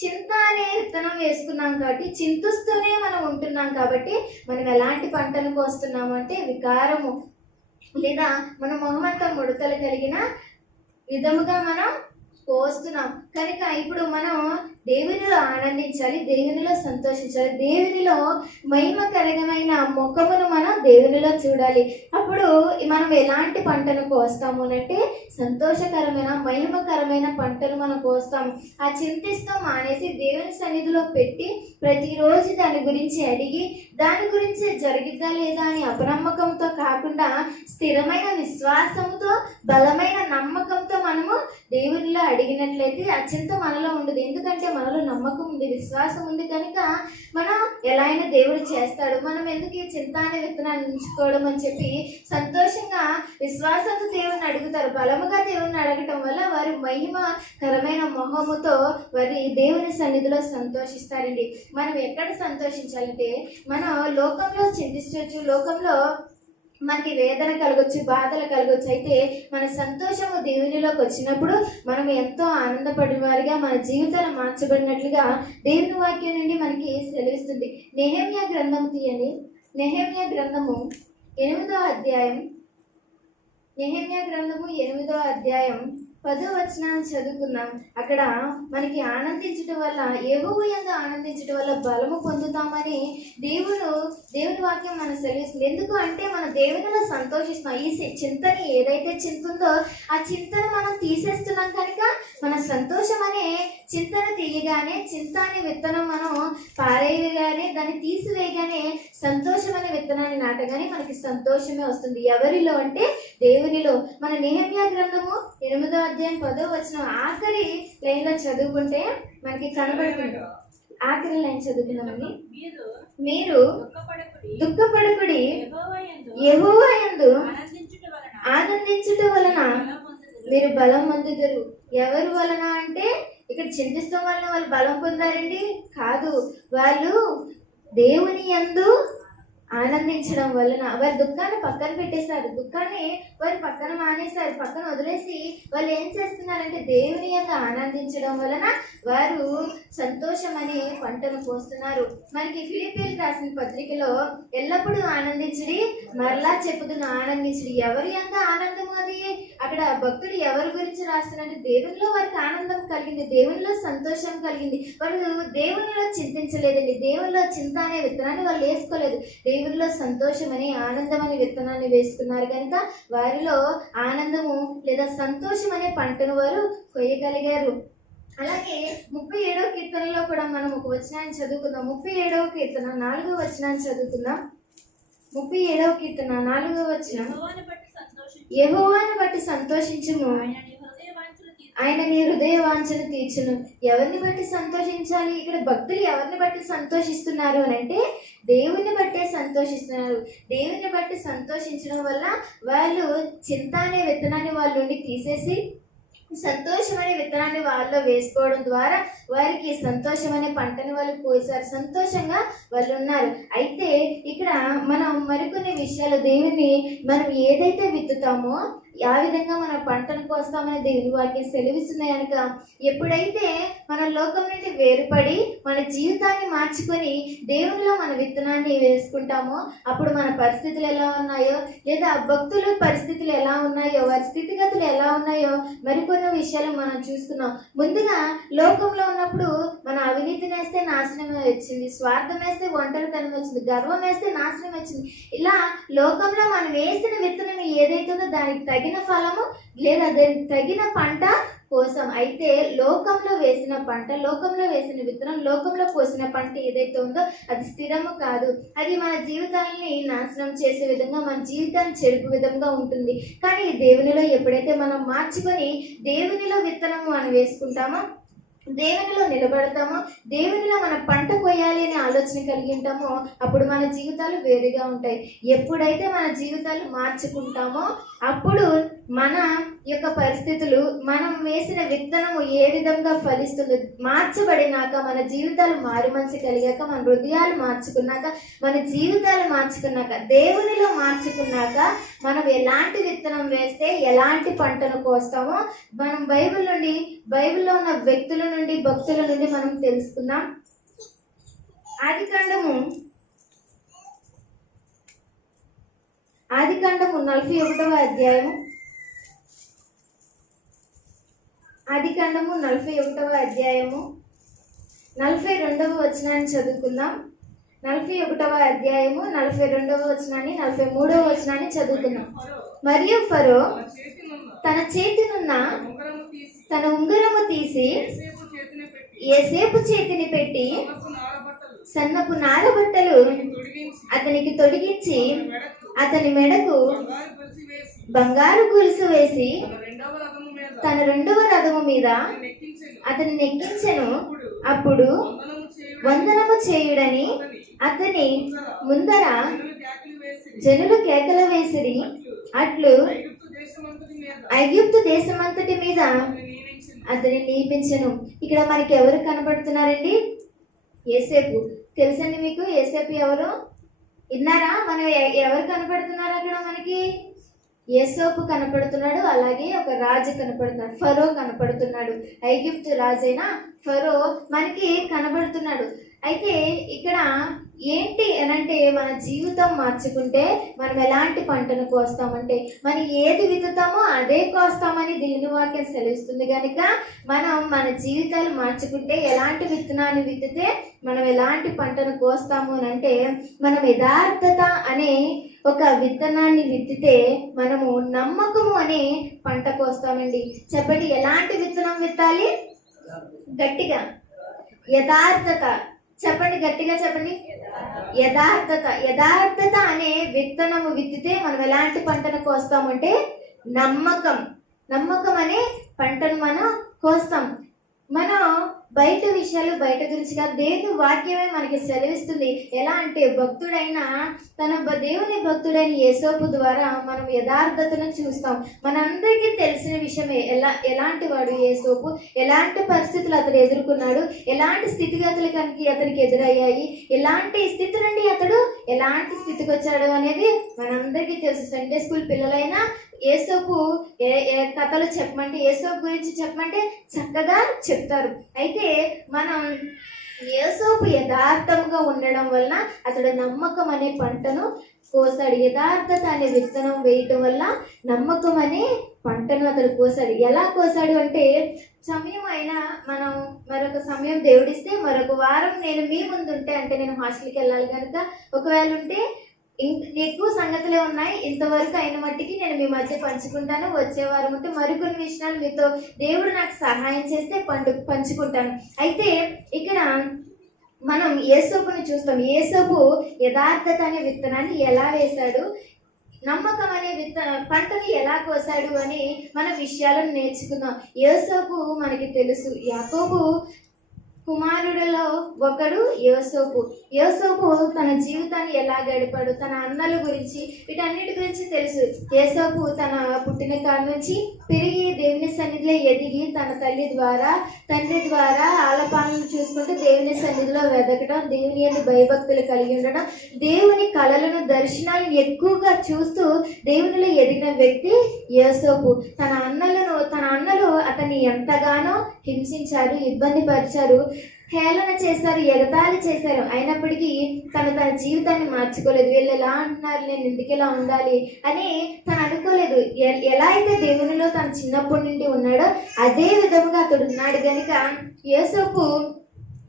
చింత అనే విత్తనం వేసుకున్నాం కాబట్టి, చింతిస్తూనే మనం ఉంటున్నాం కాబట్టి మనం ఎలాంటి పంటను కోస్తున్నాము అంటే వికారము, లేదా మన మొహమంతా ముడతలు కలిగిన విధముగా మనం కోస్తున్నాం. కనుక ఇప్పుడు మనం దేవునిలో ఆనందించాలి, దేవునిలో సంతోషించాలి, దేవునిలో మహిమకరమైన ముఖమును మనం దేవునిలో చూడాలి. అప్పుడు మనం ఎలాంటి పంటను కోస్తాము అంటే సంతోషకరమైన మహిమకరమైన పంటను మనం కోస్తాము. ఆ చింతిస్తూ మానేసి దేవుని సన్నిధిలో పెట్టి ప్రతిరోజు దాని గురించి అడిగి దాని గురించి జరిగిద్దా లేదా అని అపనమ్మకంతో కాకుండా స్థిరమైన విశ్వాసంతో బలమైన నమ్మకంతో మనము దేవునిలో అడిగినట్లయితే ఆ చింత మనలో ఉండదు. ఎందుకంటే మనలో నమ్మకం ఉంది, విశ్వాసం ఉంది కనుక మనం ఎలా అయినా దేవుడు చేస్తాడు. మనం ఎందుకు ఈ చింత అనే విత్తనాన్ని ఉంచుకోవడం అని చెప్పి సంతోషంగా విశ్వాసంతో దేవుని అడుగుతారు. బలముగా దేవుని అడగటం వల్ల వారి మహిమకరమైన మొహముతో వారి దేవుని సన్నిధిలో సంతోషిస్తారండి. మనం ఎక్కడ సంతోషించాలంటే మనం లోకంలో చింతించవచ్చు, లోకంలో మనకి వేదన కలగొచ్చు, బాధలు కలగొచ్చు. అయితే మన సంతోషము దేవునిలోకి వచ్చినప్పుడు మనం ఎంతో ఆనందపడిన వారిగా మన జీవితాలు మార్చబడినట్లుగా దేవుని వాక్యం నుండి మనకి సెలవిస్తుంది. నెహెమ్యా గ్రంథం తీయండి. నెహెమ్యా గ్రంథము 8వ అధ్యాయం, నెహెమ్యా గ్రంథము 8వ అధ్యాయం 10వ వచనాన్ని చదువుకున్నాం. అక్కడ మనకి ఆనందించడం వల్ల, యెహోవా యందు ఆనందించడం వల్ల బలము పొందుతామని దేవుని వాక్యం మనం సెలవిస్తుంది. ఎందుకు అంటే మనం దేవునిలో సంతోషిస్తున్నాం. ఈ చింతని ఏదైతే చింత ఉందో ఆ చింతను మనం తీసేస్తున్నాం కనుక మన సంతోషం అనే చింతను తీయగానే, చింత అనే విత్తనం మనం పారేయగానే, దాన్ని తీసివేయగానే సంతోషం అనే విత్తనాన్ని నాటగానే మనకి సంతోషమే వస్తుంది. ఎవరిలో అంటే దేవునిలో. మన నెహెమ్యా గ్రంథము 8వ అధ్యాయం 10వ వచనం ఆఖరి లైన్లో చదువుకుంటే మనకి కనబడుతుంది. ఆఖరి లైన్ చదువుకున్నామండి. మీరు దుఃఖపడకుడి, యెహోవా యందు ఆనందించుట వలన మీరు బలం పొందుదురు. ఎవరు వలన అంటే ఇక్కడ చింతిస్తాం వలన వాళ్ళు బలం పొందారండి? కాదు, వాళ్ళు దేవుని యందు ఆనందించడం వలన వారి దుఃఖాన్ని పక్కన పెట్టేశారు. దుఃఖాన్ని వారు పక్కన మానేశారు, పక్కన వదిలేసి వాళ్ళు ఏం చేస్తున్నారంటే దేవుని యందు ఆనందించడం వలన వారు సంతోషం అనే పంటను పోస్తున్నారు. మనకి ఫిలిప్పీయులకు రాసిన పత్రికలో ఎల్లప్పుడూ ఆనందించుడి, మరలా చెప్పుదును ఆనందించుడి. ఎవరి యందు ఆనందం అది? అక్కడ భక్తుడు ఎవరి గురించి రాస్తున్నారంటే దేవునిలో వారికి ఆనందం కలిగింది, దేవునిలో సంతోషం కలిగింది. వాళ్ళు దేవునిలో చింతించలేదండి, దేవునిలో చింత అనే విత్తనాన్ని వాళ్ళు వేసుకోలేదు, దేవునిలో సంతోషం అని ఆనందం అనే విత్తనాన్ని వేసుకున్నారు కనుక వారిలో ఆనందము లేదా సంతోషం అనే పంటను వారు కొయ్యగలిగారు. అలాగే 37వ కీర్తనలో కూడా మనం ఒక వచనాన్ని చదువుకుందాం. 37వ కీర్తన 4వ వచనాన్ని చదువుకుందాం. 37వ కీర్తన 4వ వచనం, యెహోవాను బట్టి సంతోషించుము, ఆయన నీ హృదయ వాంఛను తీర్చును. ఎవరిని బట్టి సంతోషించాలి? ఇక్కడ భక్తులు ఎవరిని బట్టి సంతోషిస్తున్నారు అని అంటే దేవుని బట్టే సంతోషిస్తున్నారు. దేవుని బట్టి సంతోషించడం వల్ల వాళ్ళు చింత అనే విత్తనాన్ని వాళ్ళ నుండి తీసేసి సంతోషం అనే విత్తనాన్ని వాళ్ళలో వేసుకోవడం ద్వారా వారికి సంతోషం అనే పంటని వాళ్ళు కోసారు, సంతోషంగా వాళ్ళు ఉన్నారు. అయితే ఇక్కడ మనం మరికొన్ని విషయాలు, దేవుని మనం ఏదైతే విత్తుతామో ఆ విధంగా మన పంటను కోస్తామని దేవుని వాక్యం సెలవిస్తున్నాయి కనుక ఎప్పుడైతే మన లోకం నుండి వేరుపడి మన జీవితాన్ని మార్చుకొని దేవునిలో మన విత్తనాన్ని వేసుకుంటామో అప్పుడు మన పరిస్థితులు ఎలా ఉన్నాయో, లేదా భక్తుల పరిస్థితులు ఎలా ఉన్నాయో, వారి స్థితిగతులు ఎలా ఉన్నాయో మరికొన్ని కొన్ని విషయాలు మనం చూసుకున్నాం. ముందుగా లోకంలో ఉన్నప్పుడు మనం అవినీతిని వేస్తే నాశనం వచ్చింది, స్వార్థం వేస్తే ఒంటరితనం వచ్చింది, గర్వం వేస్తే నాశనం వచ్చింది. ఇలా లోకంలో మనం వేసిన విత్తనం ఏదైతే ఉందో దానికి తగిన ఫలము లేదా దానికి తగిన పంట కోసం. అయితే లోకంలో వేసిన పంట, లోకంలో వేసిన విత్తనం, లోకంలో పోసిన పంట ఏదైతే ఉందో అది స్థిరము కాదు. అది మన జీవితాలని నాశనం చేసే విధంగా, మన జీవితాన్ని చెరుపు విధంగా ఉంటుంది. కానీ దేవునిలో ఎప్పుడైతే మనం మార్చుకొని దేవునిలో విత్తనం మనం వేసుకుంటామో, దేవునిలో నిలబడతామో, దేవునిలో మన పంట కొయ్యాలి అనే ఆలోచన కలిగి ఉంటామో అప్పుడు మన జీవితాలు వేరుగా ఉంటాయి. ఎప్పుడైతే మన జీవితాలు మార్చుకుంటామో అప్పుడు మన యొక్క పరిస్థితులు, మనం వేసిన విత్తనము ఏ విధంగా ఫలిస్తుందో, మార్చబడినాక మన జీవితాలు మారు మనసు కలిగాక, మన హృదయాలు మార్చుకున్నాక, మన జీవితాలు మార్చుకున్నాక, దేవునిలో మార్చుకున్నాక మనం ఎలాంటి విత్తనం వేస్తే ఎలాంటి పంటను కోస్తామో మనం బైబిల్లో ఉన్న వ్యక్తుల నుండి, భక్తుల నుండి మనం తెలుసుకున్నాం. ఆదికాండము 41వ అధ్యాయము, ఆదికాండము 41వ అధ్యాయము 42వ వచనాన్ని చదువుకుందాం. 41వ అధ్యాయము 42వ వచనాన్ని, 43వ వచనాన్ని చదువుకుందాం. మరియు ఫరో తన చేతినున్న తన ఉంగరము తీసి యోసేపు చేతిని పెట్టి సన్నపు నారబట్టలు అతనికి తొడిగించి అతని మెడకు బంగారు గొలుసు వేసి తన రెండవ రథము మీద అతని నెక్కించెను. అప్పుడు వందనము చేయుడని అతని ముందర జనులు కేకలు వేసిరి. అట్లు ఐగుప్తు దేశమంతటి మీద అతని నియమించెను. ఇక్కడ మనకి ఎవరు కనబడుతున్నారండి? యోసేపు. తెలుసండి మీకు యోసేపు ఎవరు? విన్నారా? మనం ఎవరు కనపడుతున్నారు అక్కడ మనకి? యోసేపు కనపడుతున్నాడు, అలాగే ఒక రాజు కనపడుతున్నాడు, ఫరో కనపడుతున్నాడు. ఐగుప్తు రాజైన ఫరో మనకి కనబడుతున్నాడు. అయితే ఇక్కడ ఏంటి అనంటే మన జీవితం మార్చుకుంటే మనం ఎలాంటి పంటను కోస్తామంటే మనం ఏది విత్తుతామో అదే కోస్తామని దేవుని వాక్యం సెలవిస్తుంది. కనుక మనం మన జీవితాలు మార్చుకుంటే ఎలాంటి విత్తనాన్ని విత్తితే మనం ఎలాంటి పంటను కోస్తాము అని అంటే, మనం యథార్థత అనే ఒక విత్తనాన్ని విత్తితే మనము నమ్మకము అనే పంట కోస్తామండి. చెప్పండి, ఎలాంటి విత్తనం విత్తాలి? గట్టిగా యథార్థత చెప్పండి, గట్టిగా చెప్పండి. యథార్థత అనే విత్తనము విత్తితే మనం ఎలాంటి పంటను కోస్తామంటే నమ్మకం అనే పంటను మనం కోస్తాం. మనం బయట విషయాలు బయట గురించి కాదు, దేవుని వాక్యమే మనకి సెలవిస్తుంది. ఎలా అంటే భక్తుడైన దేవుని భక్తుడైన యోసేపు ద్వారా మనం యథార్థతను చూస్తాం. మనందరికీ తెలిసిన విషయమే ఎలాంటి వాడు యోసేపు, ఎలాంటి పరిస్థితులు అతడు ఎదుర్కొన్నాడు, ఎలాంటి స్థితిగతులు అతనికి ఎదురయ్యాయి, ఎలాంటి స్థితి నుండి అతడు ఎలాంటి స్థితికి వచ్చాడు అనేది మనందరికీ తెలుసు. సండే స్కూల్ పిల్లలైనా యోసేపు కథలు చెప్పమంటే, యోసేపు గురించి చెప్పమంటే చక్కగా చెప్తారు. అయితే మనం యోసేపు యథార్థంగా ఉండడం వలన అతడు నమ్మకం అనే పంటను కోసాడు. యథార్థత అనే విత్తనం వేయటం వల్ల నమ్మకం అనే పంటను అతడు కోసాడు. ఎలా కోసాడు అంటే, సమయం అయినా మనం మరొక సమయం దేవుడిస్తే మరొక వారం నేను మీ ముందు ఉంటే, అంటే నేను హాస్టల్కి వెళ్ళాలి కనుక ఒకవేళ ఉంటే ఎక్కువ సంగతులే ఉన్నాయి, ఇంతవరకు అయిన మట్టికి నేను మీ మధ్య పంచుకుంటాను. వచ్చే వారం ఉంటే మరికొన్ని విషయాలు మీతో దేవుడు నాకు సహాయం చేస్తే పంచుకుంటాను. అయితే ఇక్కడ మనం యోసేపుని చూస్తాం. యోసేపు యథార్థత అనే విత్తనాన్ని ఎలా వేశాడు, నమ్మకం అనే పంటని ఎలా కోసాడు అని మన విషయాలను నేర్చుకుందాం. యోసేపు మనకి తెలుసు, యాకోబు కుమారుడిలో ఒకడు యోసేపు. యోసేపు తన జీవితాన్ని ఎలా గడిపాడు, తన అన్నల గురించి, వీటన్నిటి గురించి తెలుసు. యోసేపు తన పుట్టిన కాడ నుంచి పెరిగి దేవుని సన్నిధిలో ఎదిగి తన తండ్రి ద్వారా ఆలపాలను చూసుకుంటూ దేవుని సన్నిధిలో వెదకడం, దేవుని యందు భయభక్తులు కలిగి ఉండడం, దేవుని కళలను దర్శనాలను ఎక్కువగా చూస్తూ దేవునిలో ఎదిగిన వ్యక్తి యోసేపు. తన అన్నలు అతన్ని ఎంతగానో హింసించారు, ఇబ్బంది పరిచారు. హేళన చేశారు, ఎగతాళి చేశారు. అయినప్పటికీ తన జీవితాన్ని మార్చుకోలేదు. వీళ్ళు ఎలా అంటున్నారు, నేను ఎందుకు ఇలా ఉండాలి అని తను అనుకోలేదు. ఎలా అయితే దేవునిలో తను చిన్నప్పటి నుండి ఉన్నాడో అదే విధముగా అతడు ఉన్నాడు కనుక యోసేపు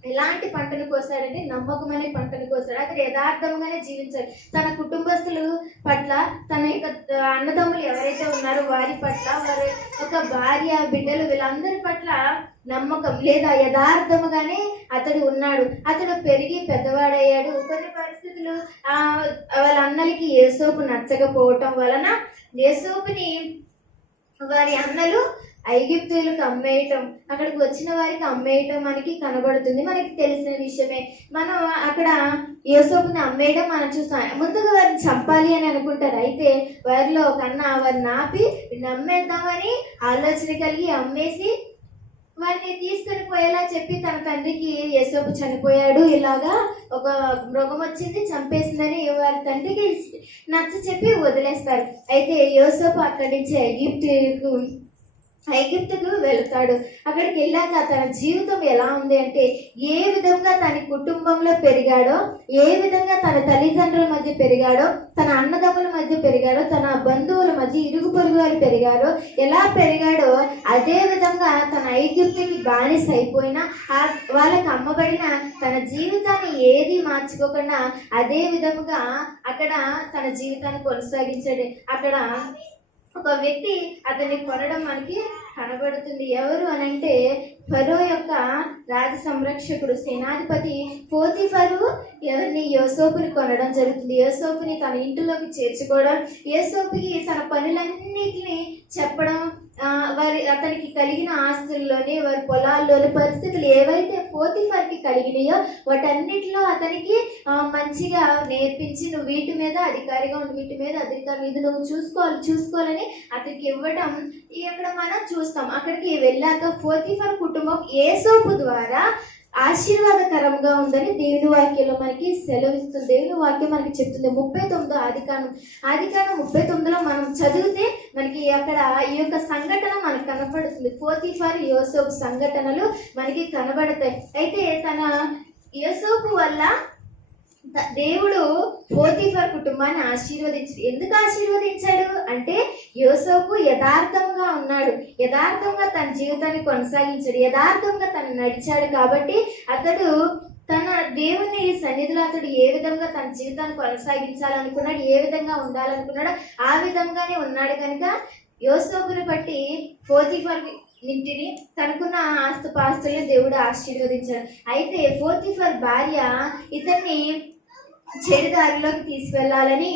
ఎలాంటి పంటను కోసాడంటే నమ్మకమైన పంటను కోసాడు. అతడు యథార్థంగానే జీవించాడు. తన కుటుంబస్తులు పట్ల, తన యొక్క అన్నదమ్ములు ఎవరైతే ఉన్నారో వారి పట్ల, వారి ఒక భార్య, బిడ్డలు, వీళ్ళందరి పట్ల నమ్మకం లేదా యథార్థముగానే అతడు ఉన్నాడు. అతడు పెరిగి పెద్దవాడయ్యాడు. కొన్ని పరిస్థితులు వాళ్ళ అన్నలకి యోసేపు నచ్చకపోవటం వలన యోసేపుని వారి అన్నలు ఐగుప్తులకు అమ్మేయటం, అక్కడికి వచ్చిన వారికి అమ్మేయటం మనకి కనబడుతుంది. మనకి తెలిసిన విషయమే. మనం అక్కడ యోసేపుని అమ్మేయడం మనం చూస్తాం. ముందుగా వారిని చంపాలి అని అనుకుంటారు. అయితే వారిలో కన్నా వారిని ఆపి నమ్మేద్దామని ఆలోచన కలిగి అమ్మేసి వారిని తీసుకొని పోయేలా చెప్పి తన తండ్రికి యోసేపు చనిపోయాడు, ఇలాగా ఒక మృగం వచ్చింది చంపేసిందని వారి తండ్రికి నచ్చ చెప్పి వదిలేస్తారు. అయితే యోసేపు అక్కడి నుంచి ఐగుప్తుకు వెళ్తాడు. అక్కడికి వెళ్ళాక తన జీవితం ఎలా ఉంది అంటే, ఏ విధంగా తన కుటుంబంలో పెరిగాడో, ఏ విధంగా తన తల్లిదండ్రుల మధ్య పెరిగాడో, తన అన్నదమ్ముల మధ్య పెరిగాడో, తన బంధువుల మధ్య, ఇరుగు పొరుగు వారు పెరిగాడో, ఎలా పెరిగాడో అదే విధంగా తన ఐగుప్తుకి బానిస అయిపోయినా వాళ్ళకి అమ్మబడిన తన జీవితాన్ని ఏది మార్చుకోకుండా అదే విధముగా అక్కడ తన జీవితాన్ని కొనసాగించాడు. అక్కడ ఒక వ్యక్తి అతన్ని కొనడం మనకి కనబడుతుంది. ఎవరు అనంటే ఫరో యొక్క రాజ సంరక్షకుడు, సేనాధిపతి పోతీఫరు ఎవరిని యోసేపుని కొనడం జరుగుతుంది. యోసేపుని తన ఇంటిలోకి చేర్చుకోవడం, యోసేపుకి తన పనులన్నిటిని చెప్పడం, అతనికి కలిగిన ఆస్తుల్లోని, వారి పొలాల్లోని పరిస్థితులు ఏవైతే పోతీఫర్కి కలిగినాయో వాటన్నిటిలో అతనికి మంచిగా నేర్పించి, నువ్వు వీటి మీద అధికారిగా ఉండి, వీటి మీద అధికారం, ఇది నువ్వు చూసుకోవాలని అతనికి ఇవ్వడం ఇక్కడ మనం చూస్తాం. అక్కడికి వెళ్ళాక పోతీఫర్ కుటుంబం యోసేపు ద్వారా ఆశీర్వాదకరంగా ఉందని దేవుని వాక్యంలో మనకి సెలవిస్తుంది. దేవుని వాక్యం మనకి చెప్తుంది. 39 ఆదికాండం 39లో మనం చదివితే మనకి అక్కడ ఈ యొక్క సంఘటన మనకు కనపడుతుంది. పోతీఫర్ యోసేపు సంఘటనలు మనకి కనబడతాయి. అయితే తన యోసేపు వల్ల దేవుడు పోతీఫర్ కుటుంబాన్ని ఆశీర్వదించాడు. ఎందుకు ఆశీర్వదించాడు అంటే యోసేపు యథార్థంగా ఉన్నాడు, యథార్థంగా తన జీవితాన్ని కొనసాగించాడు, యథార్థంగా తను నడిచాడు. కాబట్టి అతడు తన దేవుని సన్నిధిలో అతడు ఏ విధంగా తన జీవితాన్ని కొనసాగించాలనుకున్నాడు, ఏ విధంగా ఉండాలనుకున్నాడో ఆ విధంగానే ఉన్నాడు. కనుక యోసేపుని బట్టి పోతీఫర్ ఇంటిని, తనకున్న ఆస్తుపాస్తుల్ని దేవుడు ఆశీర్వదించాడు. అయితే పోతీఫర్ భార్య ఇతన్ని చెడు దారిలోకి తీసుకెళ్లాలని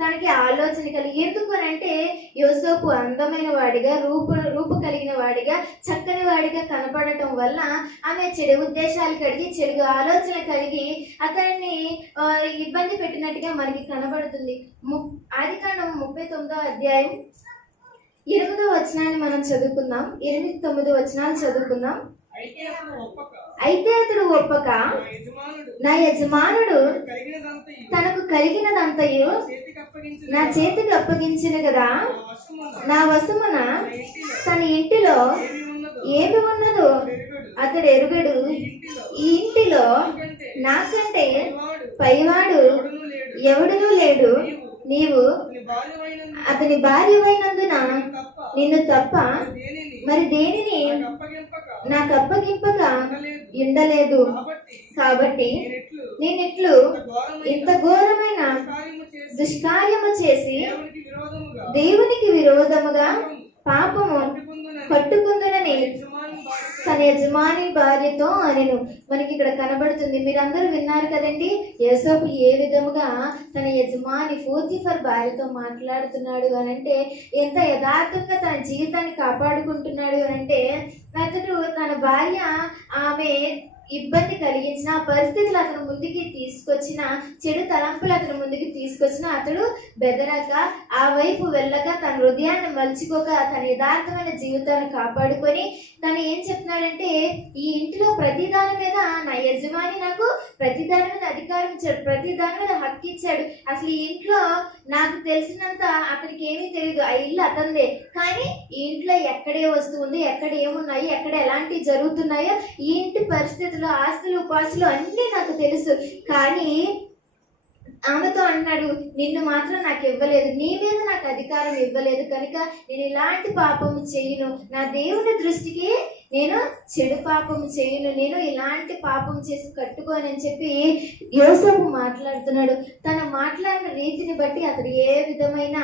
తనకి ఆలోచన కలిగి, ఎందుకనంటే యోసేపు అందమైన వాడిగా, రూపు కలిగిన వాడిగా, చక్కని వాడిగా కనపడటం వల్ల ఆమె చెడు ఉద్దేశాలు కలిగి, చెడు ఆలోచన కలిగి అతన్ని ఇబ్బంది పెట్టినట్టుగా మనకి కనబడుతుంది. ఆదికాండం 39వ అధ్యాయం 8వ వచనాన్ని మనం చదువుకుందాం. 8-9 వచనాలు చదువుకుందాం. అయితే అతడు ఒప్పక నా యజమానుడు తనకు కలిగినదంతయు నా చేతికి అప్పగించిన కదా, నా వశమున తన ఇంటిలో ఏమి ఉన్నదో అతడు ఎరుగడు. ఈ ఇంటిలో నాకంటే పైవాడు ఎవడునూ లేడు. నీవు అతని భార్యమైనందున నిన్ను తప్ప మరి దేనిని నాకు అప్పగింపక ఉండలేదు. కాబట్టి నేనిట్లు ఇంత ఘోరమైన దుష్కార్యము చేసి దేవునికి విరోధముగా పాపము పట్టుకుందునని తన యజమాని భార్యతో అనెను. మనకి ఇక్కడ కనబడుతుంది. మీరందరూ విన్నారు కదండి, యోసేపు ఏ విధముగా తన యజమాని పోతీఫర్ భార్యతో మాట్లాడుతున్నాడు అనంటే, ఎంత యథార్థంగా తన జీవితాన్ని కాపాడుకుంటున్నాడు అనంటే, అతడు తన భార్య ఆమె ఇబ్బంది కలిగించిన పరిస్థితులు అతను ముందుకి తీసుకొచ్చిన, చెడు తలంపులు అతను ముందుకు తీసుకొచ్చిన అతడు బెదరక, ఆ వైపు వెళ్ళక, తన హృదయాన్ని మలుచుకోక, తన యథార్థమైన జీవితాన్ని కాపాడుకొని తను ఏం చెప్తున్నాడంటే, ఈ ఇంటిలో ప్రతి దాని మీద నా యజమాని నాకు ప్రతి దాని మీద అధికారం ఇచ్చాడు, ప్రతి దాని మీద హక్కు ఇచ్చాడు. అసలు ఈ ఇంట్లో నాకు తెలిసినంత అతనికి ఏమీ తెలియదు. ఆ ఇల్లు అతనిదే, కానీ ఈ ఇంట్లో ఎక్కడే వస్తువు ఉంది, ఎక్కడ ఏమున్నాయి, ఎక్కడ ఎలాంటివి జరుగుతున్నాయో, ఈ ఇంటి పరిస్థితులు, ఆస్తులు, ఉపాసులు అన్నీ నాకు తెలుసు. కానీ ఆమెతో అన్నాడు, నిన్ను మాత్రం నాకు ఇవ్వలేదు, నీ మీద నాకు అధికారం ఇవ్వలేదు కనుక నేను ఇలాంటి పాపము చేయను, నా దేవుని దృష్టికి నేను చెడు పాపము చేయను, నేను ఇలాంటి పాపం చేసి కట్టుకోనని చెప్పి యోసేపు మాట్లాడుతున్నాడు. తను మాట్లాడిన రీతిని బట్టి అతడు ఏ విధమైన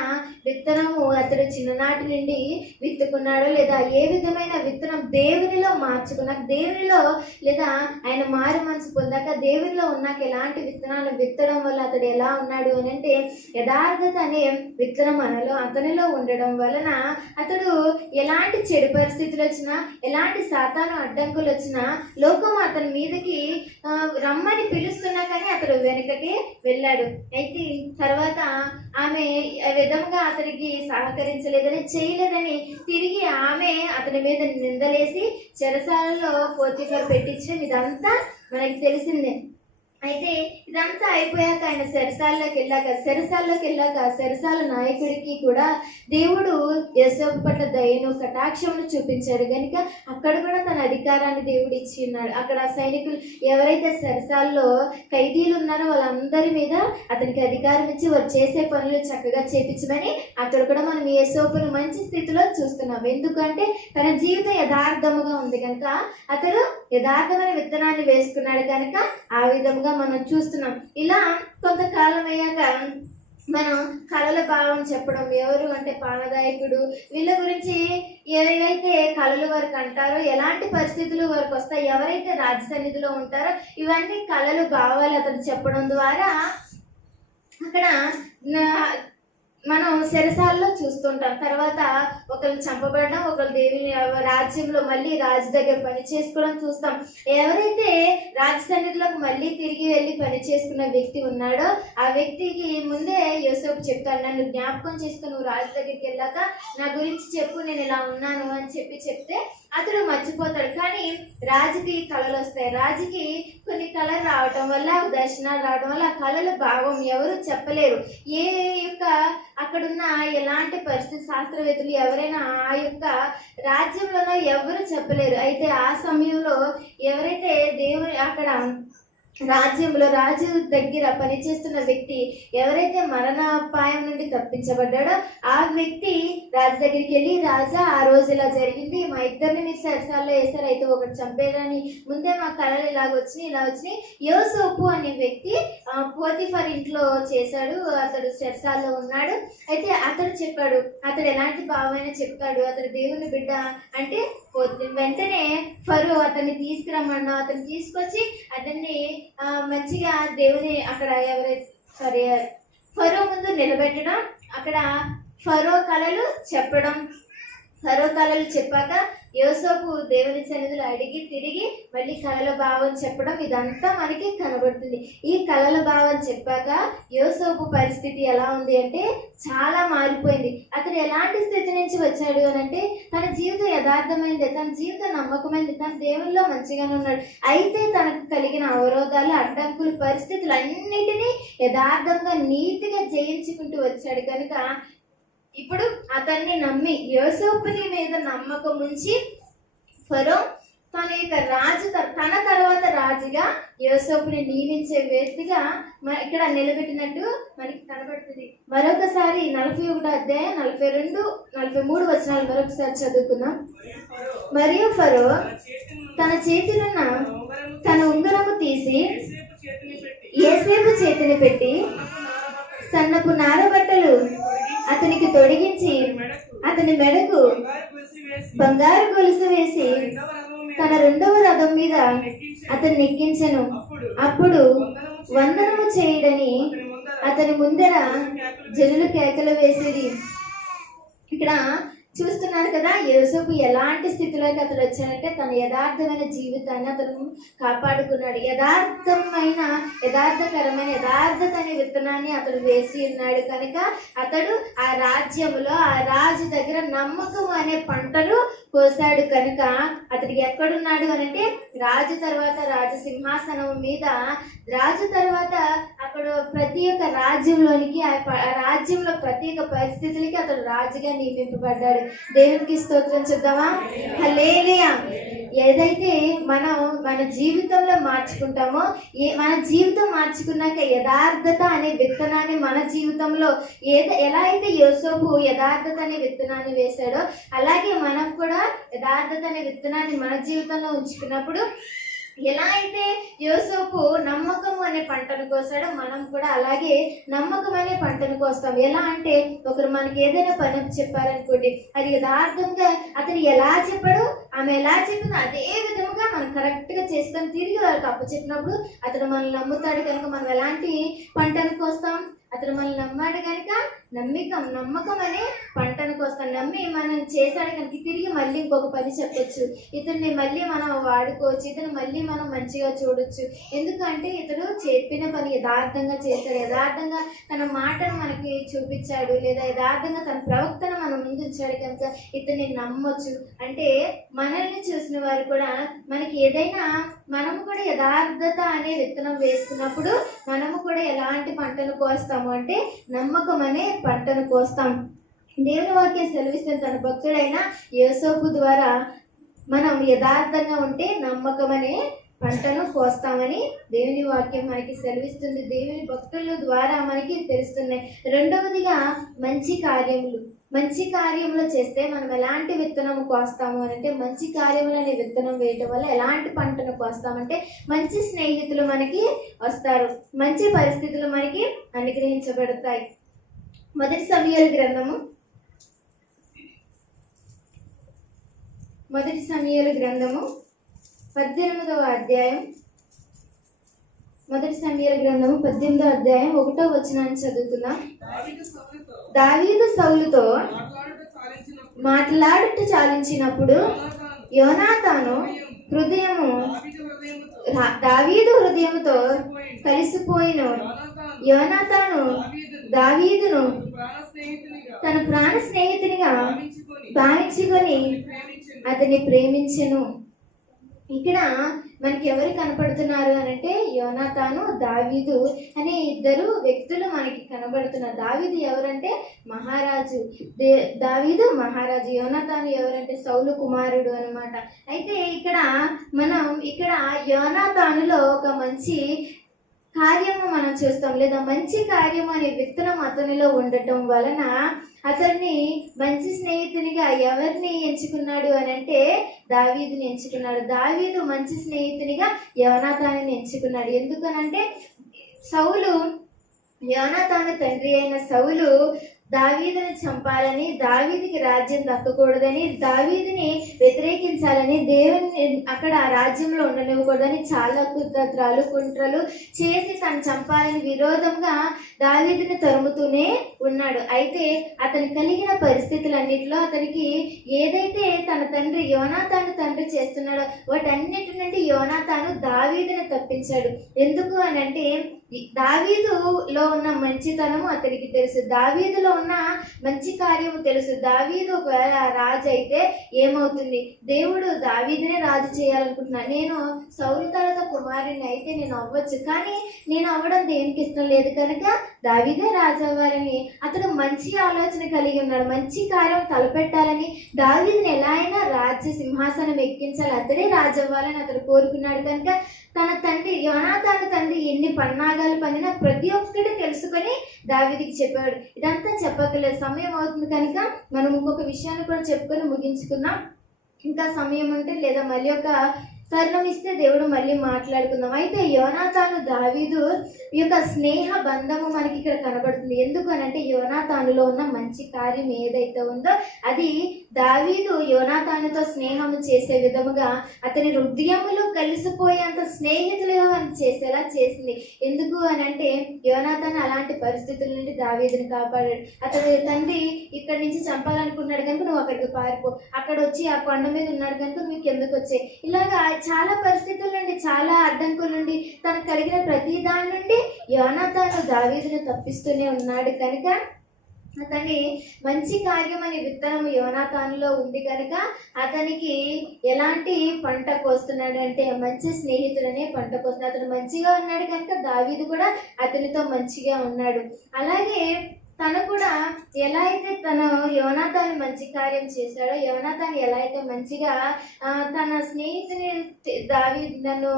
విత్తనము అతడు చిన్ననాటి నుండి విత్తుకున్నాడో, లేదా ఏ విధమైన విత్తనం దేవునిలో మార్చుకున్నాక, దేవునిలో లేదా ఆయన మారు మనసు పొందాక దేవునిలో ఉన్నాక ఎలాంటి విత్తనాలు విత్తడం వల్ల అతడు ఎలా ఉన్నాడు అని అంటే, యథార్థత అనే విత్తనం అతనిలో ఉండడం వలన అతడు ఎలాంటి చెడు పరిస్థితులు వచ్చినా, ఎలాంటి సాతాను అడ్డంకులు వచ్చినా, లోకం అతని మీదకి రమ్మని పిలుస్తున్నా కానీ అతడు వెనుకకి వెళ్ళాడు. అయితే తర్వాత ఆమె విధంగా అతనికి సహకరించలేదని, చేయలేదని తిరిగి ఆమె అతని మీద నిందలేసి చెరసాలలో పోతిఫర్ పెట్టించడం ఇదంతా మనకి తెలిసిందే. అయితే ఇదంతా అయిపోయాక ఆయన చెరసాల్లోకి వెళ్ళాక చెరసాల నాయకుడికి కూడా దేవుడు యోసేపు పట్ల దయను కటాక్షమును చూపించాడు కనుక అక్కడ కూడా తన అధికారాన్ని దేవుడు ఇచ్చి ఉన్నాడు. అక్కడ సైనికులు ఎవరైతే చెరసాల్లో ఖైదీలు ఉన్నారో వాళ్ళందరి మీద అతనికి అధికారం ఇచ్చి వారు చేసే పనులు చక్కగా చేపించమని అక్కడ కూడా మనం యోసేపును మంచి స్థితిలో చూస్తున్నాం. ఎందుకంటే తన జీవితం యథార్థముగా ఉంది కనుక, అతడు యథార్థమైన విత్తనాన్ని వేసుకున్నాడు కనుక ఆ విధంగా మనం చూస్తున్నాం. ఇలా కొంతకాలం అయ్యాక మనం కళల భావం చెప్పడం, ఎవరు అంటే పానదాయకుడు, వీళ్ళ గురించి ఏవైతే కళలు వారికి అంటారో, ఎలాంటి పరిస్థితులు వారికి వస్తాయి, ఎవరైతే రాజ సన్నిధిలో ఉంటారో, ఇవన్నీ కళలు భావాలు అతను చెప్పడం ద్వారా అక్కడ మనం చెరసాల్లో చూస్తుంటాం. తర్వాత ఒకరు చంపబడడం, ఒకరు దేవుని రాజ్యంలో మళ్ళీ రాజు దగ్గర పని చేసుకోవడం చూస్తాం. ఎవరైతే రాజ సన్నిధిలోకి మళ్ళీ తిరిగి వెళ్ళి పని చేసుకున్న వ్యక్తి ఉన్నాడో ఆ వ్యక్తికి ముందే యోసేపు చెప్తాడు, నన్ను జ్ఞాపకం చేసుకుని నువ్వు రాజు దగ్గరికి వెళ్ళాక నా గురించి చెప్పు, నేను ఇలా ఉన్నాను అని చెప్తే అతడు మర్చిపోతాడు. కానీ రాజుకి కళలు వస్తాయి. రాజుకి కొన్ని కళలు రావటం వల్ల, దర్శనాలు రావడం వల్ల ఆ కళల భావం ఎవరు చెప్పలేరు. ఏ యొక్క అక్కడున్న ఎలాంటి పరిస్థితి శాస్త్రవేత్తలు ఎవరైనా ఆ యొక్క రాజ్యంలోనో ఎవరు చెప్పలేరు. అయితే ఆ సమయంలో ఎవరైతే దేవుని అక్కడ రాజ్యంలో రాజు దగ్గర పనిచేస్తున్న వ్యక్తి ఎవరైతే మరణాపాయం నుండి తప్పించబడ్డాడో ఆ వ్యక్తి రాజు దగ్గరికి వెళ్ళి, రాజా ఆ రోజు ఇలా జరిగింది, మా ఇద్దరిని మీరు చెరసాల్లో వేశారు, అయితే ఒకటి చంపేదని ముందే మా కళలు ఇలా వచ్చినాయి. యోసేపు అనే వ్యక్తి పోతిఫర్ ఇంట్లో చేశాడు, అతడు చెరసాల్లో ఉన్నాడు. అయితే అతడు చెప్పాడు, అతడు ఎలాంటి భావమైనా చెప్తాడు, అతడు దేవుని బిడ్డ అంటే వెంటనే ఫరో అతన్ని తీసుకురమ్మన్నా, అతన్ని తీసుకొచ్చి అతన్ని మంచిగా దేవుని అక్కడ ఫరో ముందు నిలబెట్టడం, అక్కడ ఫరో కళలు చెప్పాక యోసేపు దేవుని సన్నిధిలో అడిగి తిరిగి మళ్ళీ కళల భావం చెప్పడం ఇదంతా మనకి కనబడుతుంది. ఈ కళల భావం చెప్పాక యోసేపు పరిస్థితి ఎలా ఉంది అంటే చాలా మారిపోయింది. అతడు ఎలాంటి స్థితి నుంచి వచ్చాడు అని అంటే, తన జీవితం యథార్థమైంది, తన జీవితం నమ్మకమైంది, తన దేవుల్లో మంచిగానే ఉన్నాడు. అయితే తనకు కలిగిన అవరోధాలు, అడ్డంకులు, పరిస్థితులు అన్నిటినీ యథార్థంగా నీతిగా జయించుకుంటూ వచ్చాడు కనుక ఇప్పుడు అతన్ని నమ్మి యోసేపుని మీద నమ్మకం ఉంచి ఫరో తన తర్వాత రాజుగా యోసేపుని నియమించే వ్యక్తిగా ఇక్కడ నిలబెట్టినట్టు మనకి కనబడుతుంది. మరొకసారి 41వ అధ్యాయం 42, 43 వచనాలు మరొకసారి చదువుకుందాం. మరియు ఫరో తన చేతినున్న తన ఉంగరము తీసి యోసేపు చేతిని పెట్టి సన్నపు నారబట్టలు అతనికి తొడిగించి అతని మెడకు బంగారు గొలుసు వేసి తన రెండవ రథం మీద అతన్ని ఎక్కించెను. అప్పుడు వందనము చేయడని అతని ముందర జనులు కేకలు వేసేది. ఇక్కడ చూస్తున్నారు కదా, యోసేపు ఎలాంటి స్థితిలోకి అతడు వచ్చాడంటే తన యథార్థమైన జీవితాన్ని అతను కాపాడుకున్నాడు. యథార్థకరమైన యథార్థత అనే విత్తనాన్ని అతడు వేసి ఉన్నాడు కనుక అతడు ఆ రాజ్యంలో ఆ రాజు దగ్గర నమ్మకం అనే పంటను కోసాడు కనుక అతడికి ఎక్కడున్నాడు అని అంటే రాజు తర్వాత రాజ సింహాసనం మీద, రాజు తర్వాత అక్కడ ప్రతి ఒక్క రాజ్యంలోనికి ఆ రాజ్యంలో ప్రతి ఒక్క పరిస్థితులకి అతడు రాజుగా నియమింపబడ్డాడు. దేవునికి స్తోత్రం చెప్దామా? హల్లెలూయా. ఏదైతే మనం మన జీవితంలో మార్చుకుంటామో, మన జీవితం మార్చుకున్నాక యథార్థత అనే విత్తనాన్ని మన జీవితంలో ఎలా అయితే యోసేపు యథార్థత అనే విత్తనాన్ని వేశాడో, అలాగే మనం కూడా యథార్థత అనే విత్తనాన్ని మన జీవితంలో ఉంచుకున్నప్పుడు, ఎలా అయితే యోసేపు నమ్మకం అనే పంటను కోసాడో మనం కూడా అలాగే నమ్మకం అనే పంటను కోస్తాం. ఎలా అంటే ఒకరు మనకి ఏదైనా పని చెప్పారనుకోండి, అది యథార్థంగా అతను ఎలా చెప్పాడో, ఆమె ఎలా చెప్పిందో అదే విధముగా మనం కరెక్ట్గా చేసుకొని తిరిగి వాళ్ళకి అప్పచెప్పినప్పుడు అతను మనల్ని నమ్ముతాడు కనుక మనం ఎలాంటి పంటను కోస్తాం? అతను మనల్ని నమ్మాడు కనుక నమ్మకం అనే పంటను కోస్తాం. నమ్మి మనం చేశాడు కనుక తిరిగి మళ్ళీ ఇంకొక పని చెప్పొచ్చు, ఇతన్ని మళ్ళీ మనం వాడుకోవచ్చు, ఇతను మళ్ళీ మనం మంచిగా చూడొచ్చు. ఎందుకంటే ఇతడు చెప్పిన పని యథార్థంగా చేశాడు, యథార్థంగా తన మాటను మనకి చూపించాడు, లేదా యథార్థంగా తన ప్రవక్తను మన ముందు ఉంచాడు కనుక ఇతన్ని నమ్మొచ్చు. అంటే మనల్ని చూసిన వారు కూడా మనకి ఏదైనా, మనము కూడా యథార్థత అనే విత్తనం వేసుకున్నప్పుడు మనము కూడా ఎలాంటి పంటను కోస్తాము అంటే నమ్మకం అనే పంటను కోస్తాం. దేవుని వాక్యం సెలవిస్తున్న తన భక్తుడైన యోసేపు ద్వారా మనం యథార్థంగా ఉంటే నమ్మకం అనే పంటను కోస్తామని దేవుని వాక్యం మనకి సెలవిస్తుంది. దేవుని భక్తుల ద్వారా మనకి తెలుస్తున్నాయి. రెండవదిగా మంచి కార్యములు చేస్తే మనం ఎలాంటి విత్తనం కోస్తాము అని అంటే, మంచి కార్యములు అనే విత్తనం వేయటం వల్ల ఎలాంటి పంటను కోస్తామంటే మంచి స్నేహితులు మనకి వస్తారు, మంచి పరిస్థితులు మనకి అనుగ్రహించబడతాయి. మొదటి సమూయేలు గ్రంథము 18వ అధ్యాయం, మొదటి సమూయేలు గ్రంథము 18వ అధ్యాయం 1వ వచనాన్ని చదువుకుందాం. దావీదు సౌలుతో మాట్లాడుట చాలించినప్పుడు యోనాతాను హృదయము దావీదు హృదయముతో కలిసిపోయిను. యోనాతాను దావీదును తన ప్రాణ స్నేహితునిగా భావించుకొని అతన్ని ప్రేమించెను. ఇక్కడ మనకి ఎవరు కనపడుతున్నారు అని అంటే యోనాతాను, దావీదు అనే ఇద్దరు వ్యక్తులు మనకి కనబడుతున్నారు. దావీదు ఎవరంటే మహారాజు, దావీదు మహారాజు. యోనాతాను ఎవరంటే సౌలు కుమారుడు అనమాట. అయితే ఇక్కడ యోనాతానులో ఒక మంచి కార్యము మనం చూస్తాం, లేదా మంచి కార్యము అనే విత్తనం అతనిలో ఉండటం వలన అతన్ని మంచి స్నేహితునిగా ఎవరిని ఎంచుకున్నాడు అని అంటే దావీదుని ఎంచుకున్నాడు. దావీదు మంచి స్నేహితునిగా యోనాతానుని ఎంచుకున్నాడు. ఎందుకనంటే యోనాతాను తండ్రి అయిన సౌలు దావీదుని చంపాలని, దావీదుకి రాజ్యం దక్కకూడదని, దావీదుని వ్యతిరేకించాలని, దేవుని అక్కడ రాజ్యంలో ఉండనివ్వకూడదని చాలా కుట్రలు చేసి తను చంపాలని విరోధంగా దావీదుని తరుముతూనే ఉన్నాడు. అయితే అతను కలిగిన పరిస్థితులన్నిటిలో అతనికి ఏదైతే తన తండ్రి యోనాతాను తండ్రి చేస్తున్నాడో వాటన్నిటి నుండి యోనాతాను దావీదుని తప్పించాడు. ఎందుకు అని అంటే దావీదులో ఉన్న మంచితనము అతనికి తెలుసు, దావీదులో ఉన్న మంచి కార్యము తెలుసు. దావీదు ఒకవేళ రాజు అయితే ఏమవుతుంది, దేవుడు దావీదునే రాజు చేయాలనుకుంటున్నాను, నేను సౌలు తర్వాత కుమారుని అయితే నేను అవ్వచ్చు, కానీ నేను అవ్వడం దేనికి ఇష్టం లేదు కనుక దావీదే రాజు అవ్వాలని అతడు మంచి ఆలోచన కలిగి ఉన్నాడు. మంచి కార్యం తలపెట్టాలని, దావీదుని ఎలా అయినా రాజ్య సింహాసనం ఎక్కించాలి, అతడే రాజు అవ్వాలని అతడు కోరుకున్నాడు. కనుక తన తండ్రి యోనాతాను తండ్రి ఎన్ని పన్నాగాలు పన్నినా ప్రతి ఒక్కటి తెలుసుకొని దావీదుకి చెప్పాడు. ఇదంతా చెప్పగలేదు, సమయం అవుతుంది కనుక మనం ఇంకొక విషయాన్ని కూడా చెప్పుకొని ముగించుకుందాం. ఇంకా సమయం ఉంటే లేదా మళ్ళీ ఒక తరుణం ఇస్తే దేవుడు మళ్ళీ మాట్లాడుకుందాం. అయితే యోనాతాను దావీదు యొక్క స్నేహ బంధము మనకి ఇక్కడ కనబడుతుంది. ఎందుకు అనంటే యోనాతానులో ఉన్న మంచి కార్యం ఏదైతే ఉందో అది దావీదు యోనాతానుతో స్నేహము చేసే విధముగా అతని హృదయములు కలిసిపోయేంత స్నేహితులుగా చేసేలా చేసింది. ఎందుకు అనంటే యోనాతాను అలాంటి పరిస్థితుల నుండి దావీదుని కాపాడాడు. అతని తండ్రి ఇక్కడి నుంచి చంపాలనుకున్నాడు కనుక నువ్వు అక్కడికి పారిపో, అక్కడ వచ్చి ఆ కొండ మీద ఉన్నాడు కనుక మీకు ఎందుకు వచ్చాయి, ఇలాగా చాలా పరిస్థితుల నుండి చాలా అడ్డంకుల నుండి తనకు కలిగిన ప్రతి దాని నుండి యోనాతాను దావీదును తప్పిస్తూనే ఉన్నాడు. కనుక అతని మంచి కార్యం అనే విత్తనం యోనాతానులో ఉంది కనుక అతనికి ఎలాంటి పంట కోస్తున్నాడంటే మంచి స్నేహితుడనే పంట కోస్తున్నాడు. అతను మంచిగా ఉన్నాడు కనుక దావీదు కూడా అతనితో మంచిగా ఉన్నాడు. అలాగే తను కూడా ఎలా అయితే తను యోనాతాను మంచి కార్యం చేశాడో, యోనాతాను ఎలా అయితే మంచిగా తన స్నేహితుని దావీదు నన్ను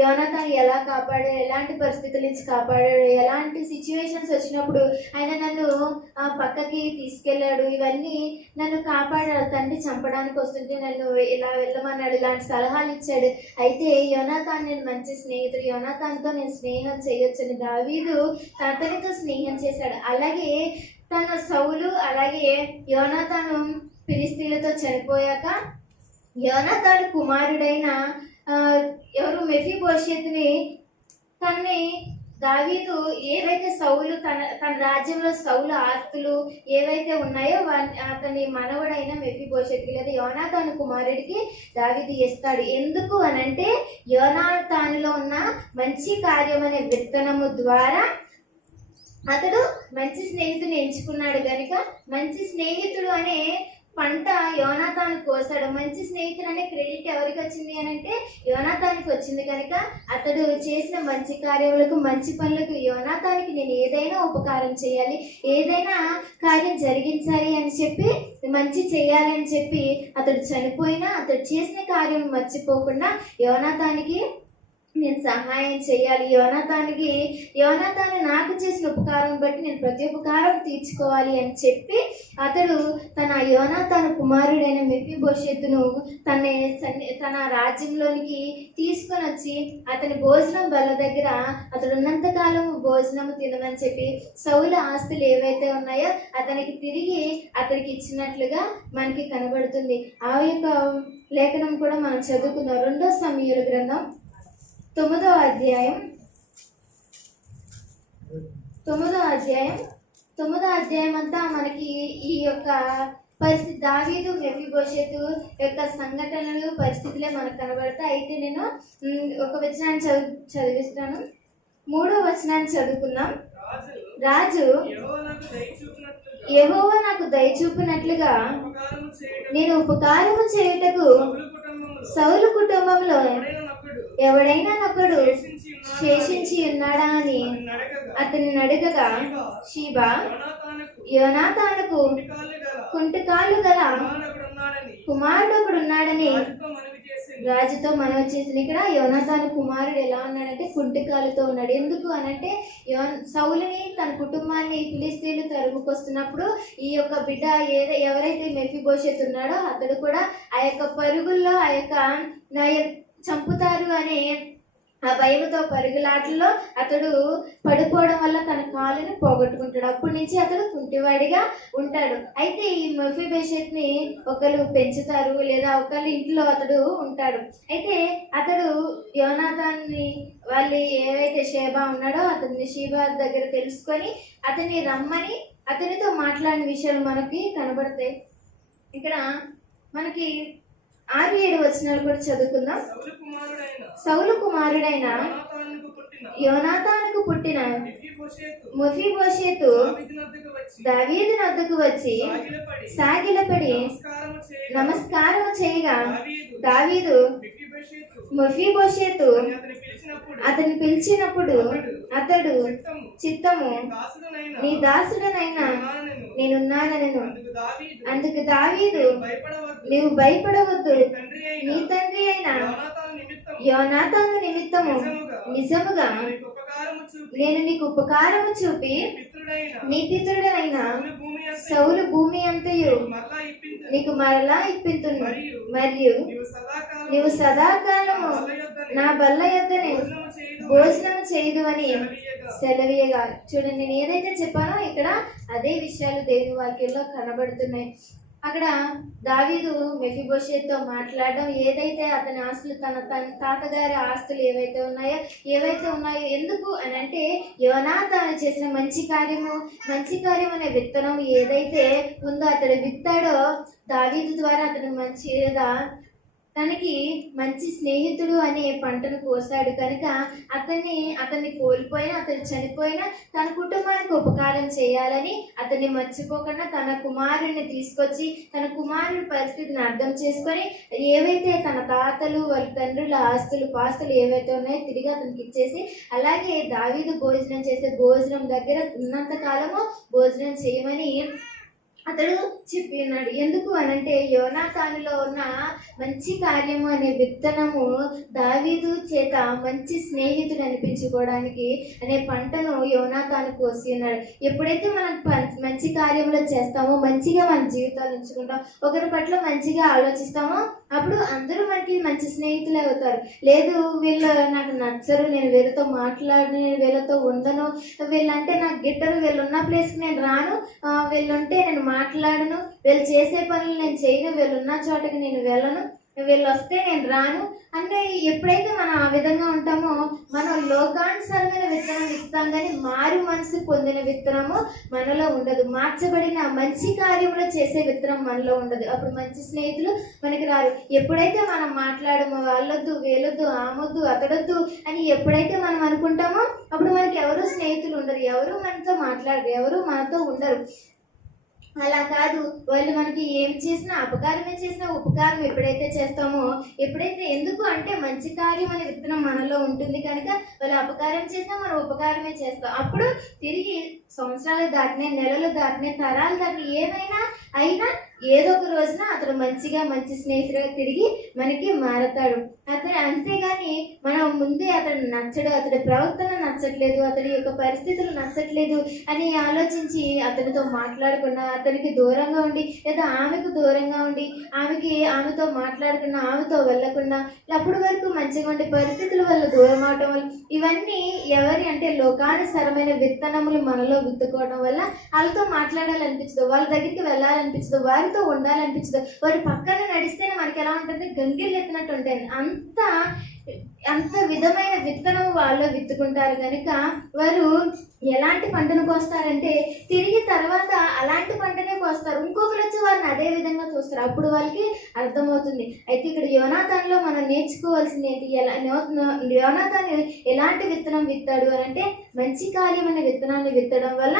యోనాతాను ఎలా కాపాడాడు, ఎలాంటి పరిస్థితుల నుంచి కాపాడాడు, ఎలాంటి సిచ్యువేషన్స్ వచ్చినప్పుడు ఆయన నన్ను పక్కకి తీసుకెళ్ళాడు, ఇవన్నీ నన్ను కాపాడాడు. తండ్రి చంపడానికి వస్తుంటే నన్ను ఇలా వెళ్ళమన్నాడు, ఇలాంటి సలహాలు ఇచ్చాడు. అయితే యోనాతాను నేను మంచి స్నేహితుడు, యోనాతానుతో నేను స్నేహం చేయొచ్చని దావీదు అతనితో స్నేహం చేశాడు. అలాగే తన సౌలు అలాగే యోనాతాను ఫిలిష్తీయులతో చనిపోయాక యోనాతాను కుమారుడైన ఎవరు మెఫీబోషెతుని తన్ని దావీదు ఏవైతే సౌలు తన రాజ్యంలో సౌలు ఆస్తులు ఏవైతే ఉన్నాయో అతని మనవడైన మెఫీబోషెతుకి లేదా యోనాతాను కుమారుడికి దావీదు ఇస్తాడు. ఎందుకు అనంటే యోనాతానులో ఉన్న మంచి కార్యం అనే విత్తనము ద్వారా అతడు మంచి స్నేహితుని ఎంచుకున్నాడు కనుక మంచి స్నేహితుడు అనే పంట యోనాతాను కోసాడు. మంచి స్నేహితుడు అనే క్రెడిట్ ఎవరికి వచ్చింది అని అంటే యోనాతానికి వచ్చింది కనుక అతడు చేసిన మంచి కార్యములకు మంచి పనులకు యోనాతానికి నేను ఏదైనా ఉపకారం చేయాలి, ఏదైనా కార్యం జరిగించాలి అని చెప్పి మంచి చేయాలి అని చెప్పి అతడు చనిపోయినా అతడు చేసిన కార్యం మర్చిపోకుండా యోనాతానికి నేను సహాయం చేయాలి, యోనాతాను నాకు చేసిన ఉపకారం బట్టి నేను ప్రతి ఉపకారం తీర్చుకోవాలి అని చెప్పి అతడు తన యోనాతాను కుమారుడైన మెఫీబోషెతును తన రాజ్యంలోనికి తీసుకొని వచ్చి అతని భోజనం బల్ల దగ్గర అతడు ఉన్నంతకాలం భోజనం తినమని చెప్పి సౌలు ఆస్తులు ఏవైతే ఉన్నాయో అతనికి తిరిగి అతనికి ఇచ్చినట్లుగా మనకి కనబడుతుంది. ఆ యొక్క లేఖనం కూడా మనం చదువుకున్నాం. 2 సమూయేలు గ్రంథం 9వ అధ్యాయం 9వ అధ్యాయం అంతా మనకి ఈ యొక్క పరిస్థితి దావీదు మెఫీబోషెతు యొక్క సంఘటనలు పరిస్థితులే మనకు కనబడతాయి. అయితే నేను ఒక వచనాన్ని చదివిస్తాను. 3వ వచనాన్ని చదువుకుందాం. రాజు యెహోవా నాకు దయ చూపినట్లుగా నేను ఉపకారము చేయుటకు సౌలు కుటుంబంలో ఎవడైనా నొకడు శేషించి ఉన్నాడా అని అతని అడగగా షీబా యోనాతానుకు కుంటికాళ్ళు గల కుమారుడు ఒకడు ఉన్నాడని రాజుతో మనవి చేసిన. ఇక్కడ యోనాతాను కుమారుడు ఎలా ఉన్నాడంటే కుంటికాలతో ఉన్నాడు. ఎందుకు అనంటే సౌలుని తన కుటుంబాన్ని ఫిలిష్తీయులు తరుముకొస్తున్నప్పుడు ఈ యొక్క బిడ్డ ఎవరైతే మెఫీబోషెతు ఉన్నాడో అతడు కూడా ఆ యొక్క పరుగుల్లో ఆ యొక్క చంపుతారు అనే ఆ భయముతో పరుగులాటల్లో అతడు పడిపోవడం వల్ల తన కాలుని పోగొట్టుకుంటాడు. అప్పటి నుంచి అతడు కుంటివాడిగా ఉంటాడు. అయితే ఈ మెఫీబోషెతుని ఒకరు పెంచుతారు లేదా ఒకళ్ళ ఇంట్లో అతడు ఉంటాడు. అయితే అతడు యోనాతాన్ని వాళ్ళు ఏవైతే షేబా ఉన్నాడో అతన్ని షీబా దగ్గర తెలుసుకొని అతన్ని రమ్మని అతనితో మాట్లాడిన విషయాలు మనకి కనబడతాయి. ఇక్కడ మనకి 6-7 వచనాలు కూడా చదువుకుందాం. సౌలు కుమారుడైన యోనాతానుకు పుట్టిన మెఫీబోషెతు దావీదు నొద్దకు వచ్చి సాగిలపడి నమస్కారము చేయగా దావీదు మెఫీబోషెతు అతన్ని పిలిచినప్పుడు అతడు చిత్తము నీ దాసుడనైనా నేనున్నానను. అందుకు దావీదు నీవు భయపడవద్దు, నీ తండ్రి అయిన యోనాతాను నిమిత్తము నిజముగా నేను నీకు ఉపకారము చూపి నీ పితరుడైన సౌలు భూమి అంతయు నీకు మరలా ఇప్పింతును, మరియు నీవు సదాకాలము నా బల్ల యొద్దనే భోజనము చేయదు అని సెలవీయగా. చూడండి, నేను ఏదైతే చెప్పానో ఇక్కడ అదే విషయాలు దేవుని వాక్యంలో కనబడుతున్నాయి. అక్కడ దావీదు మెఫీబోషెతుతో మాట్లాడడం, ఏదైతే అతని ఆస్తులు తన తాతగారి ఆస్తులు ఏవైతే ఉన్నాయో ఎందుకు అని అంటే యోనాతాను చేసిన మంచి కార్యం అనే విత్తనం ఏదైతే ఉందో అతడు విత్తాడో దావీదు ద్వారా అతను మంచిగా తనకి మంచి స్నేహితుడు అనే పంటను కోసాడు కనుక అతన్ని కోల్పోయినా అతను చనిపోయినా తన కుటుంబానికి ఉపకారం చేయాలని అతన్ని మర్చిపోకుండా తన కుమారుడిని తీసుకొచ్చి తన కుమారుడి పరిస్థితిని అర్థం చేసుకొని ఏవైతే తన తాతలు వాళ్ళ తండ్రుల ఆస్తులు పాస్తులు ఏవైతే ఉన్నాయో తిరిగి అతనికి ఇచ్చేసి, అలాగే దావీదు భోజనం చేసే భోజనం దగ్గర ఉన్నంత కాలము భోజనం చేయమని అతడు చెప్పి ఉన్నాడు. ఎందుకు అనంటే యోనాతానులో ఉన్న మంచి కార్యము అనే విత్తనము దావీదు చేత మంచి స్నేహితుడు అనిపించుకోవడానికి అనే పంటను యోనాతాను కోసి ఉన్నాడు. ఎప్పుడైతే మనం మంచి కార్యములు చేస్తామో, మంచిగా మన జీవితాలు ఉంచుకుంటాం, ఒకరి పట్ల మంచిగా ఆలోచిస్తామో అప్పుడు అందరూ మనకి మంచి స్నేహితులు అవుతారు. లేదు వీళ్ళు నాకు నచ్చరు, నేను వీళ్ళతో మాట్లాడను, నేను వీళ్ళతో ఉండను, వీళ్ళంటే నాకు గిట్టరు, వీళ్ళు ఉన్న ప్లేస్కి నేను రాను, వీళ్ళుంటే నేను మాట్లాడను, వీళ్ళు చేసే పనులు నేను చేయను, వీళ్ళు ఉన్న చోటకి నేను వెళ్ళను, వీళ్ళు వస్తే నేను రాను అంటే ఎప్పుడైతే మనం ఆ విధంగా ఉంటామో మనం లోకానుసారమైన విత్తనం విత్తాం, కానీ మారు మనసు పొందిన విత్తనము మనలో ఉండదు. మార్చబడిన మంచి కార్యములు చేసే విత్తనం మనలో ఉండదు. అప్పుడు మంచి స్నేహితులు మనకి రారు. ఎప్పుడైతే మనం మాట్లాడమో వాళ్ళొద్దు, వీళ్ళొద్దు, ఆమొద్దు, అతడొద్దు అని ఎప్పుడైతే మనం అనుకుంటామో అప్పుడు మనకి ఎవరు స్నేహితులు ఉండరు, ఎవరు మనతో మాట్లాడరు, ఎవరు మనతో ఉండరు. అలా కాదు, వాళ్ళు మనకి ఏం చేసినా అపకారమే చేసినా ఉపకారం ఎప్పుడైతే చేస్తామో, ఎప్పుడైతే ఎందుకు అంటే మంచి కార్యం అనే విత్తనం మనలో ఉంటుంది కనుక వాళ్ళు అపకారం చేసినా మనం ఉపకారమే చేస్తాం. అప్పుడు తిరిగి సంవత్సరాలు దాటినాయి, నెలలు దాటినాయి, తరాలు దాటినాయి, ఏమైనా అయినా ఏదో ఒక రోజున అతడు మంచి స్నేహితుడిగా తిరిగి మనకి మారతాడు. అతడు అంతేగాని మనం ముందే అతడు నచ్చడు, అతడి ప్రవర్తన నచ్చట్లేదు, అతడి యొక్క పరిస్థితులు నచ్చట్లేదు అని ఆలోచించి అతనితో మాట్లాడకుండా అతనికి దూరంగా ఉండి లేదా ఆమెకు దూరంగా ఉండి ఆమెతో మాట్లాడకుండా ఆమెతో వెళ్ళకుండా అప్పటి వరకు మంచిగా ఉండే పరిస్థితుల వల్ల దూరం అవటం వల్ల ఇవన్నీ ఎవరి అంటే లోకానుసరమైన విత్తనములు మనలో విత్తుకోవడం వల్ల వాళ్ళతో మాట్లాడాలనిపించదు, వాళ్ళ దగ్గరికి వెళ్ళాలనిపించదు, వారితో ఉండాలనిపించదు. వారి పక్కన నడిస్తేనే మనకి ఎలా ఉంటుంది, గంగిలు ఎత్తినట్టు ఉంటుంది. అంత విధమైన విత్తనం వాళ్ళు విత్తుకుంటారు కనుక వారు ఎలాంటి పంటను కోస్తారంటే తిరిగి తర్వాత అలాంటి పంటనే కోస్తారు. ఇంకొకరు వచ్చి వారిని అదే విధంగా చూస్తారు. అప్పుడు వాళ్ళకి అర్థమవుతుంది. అయితే ఇక్కడ యోనాతానులో మనం నేర్చుకోవాల్సింది ఏంటి, యోనాతాను ఎలాంటి విత్తనం విత్తాడు అని అంటే మంచి కార్యం అనే విత్తనాన్ని విత్తడం వల్ల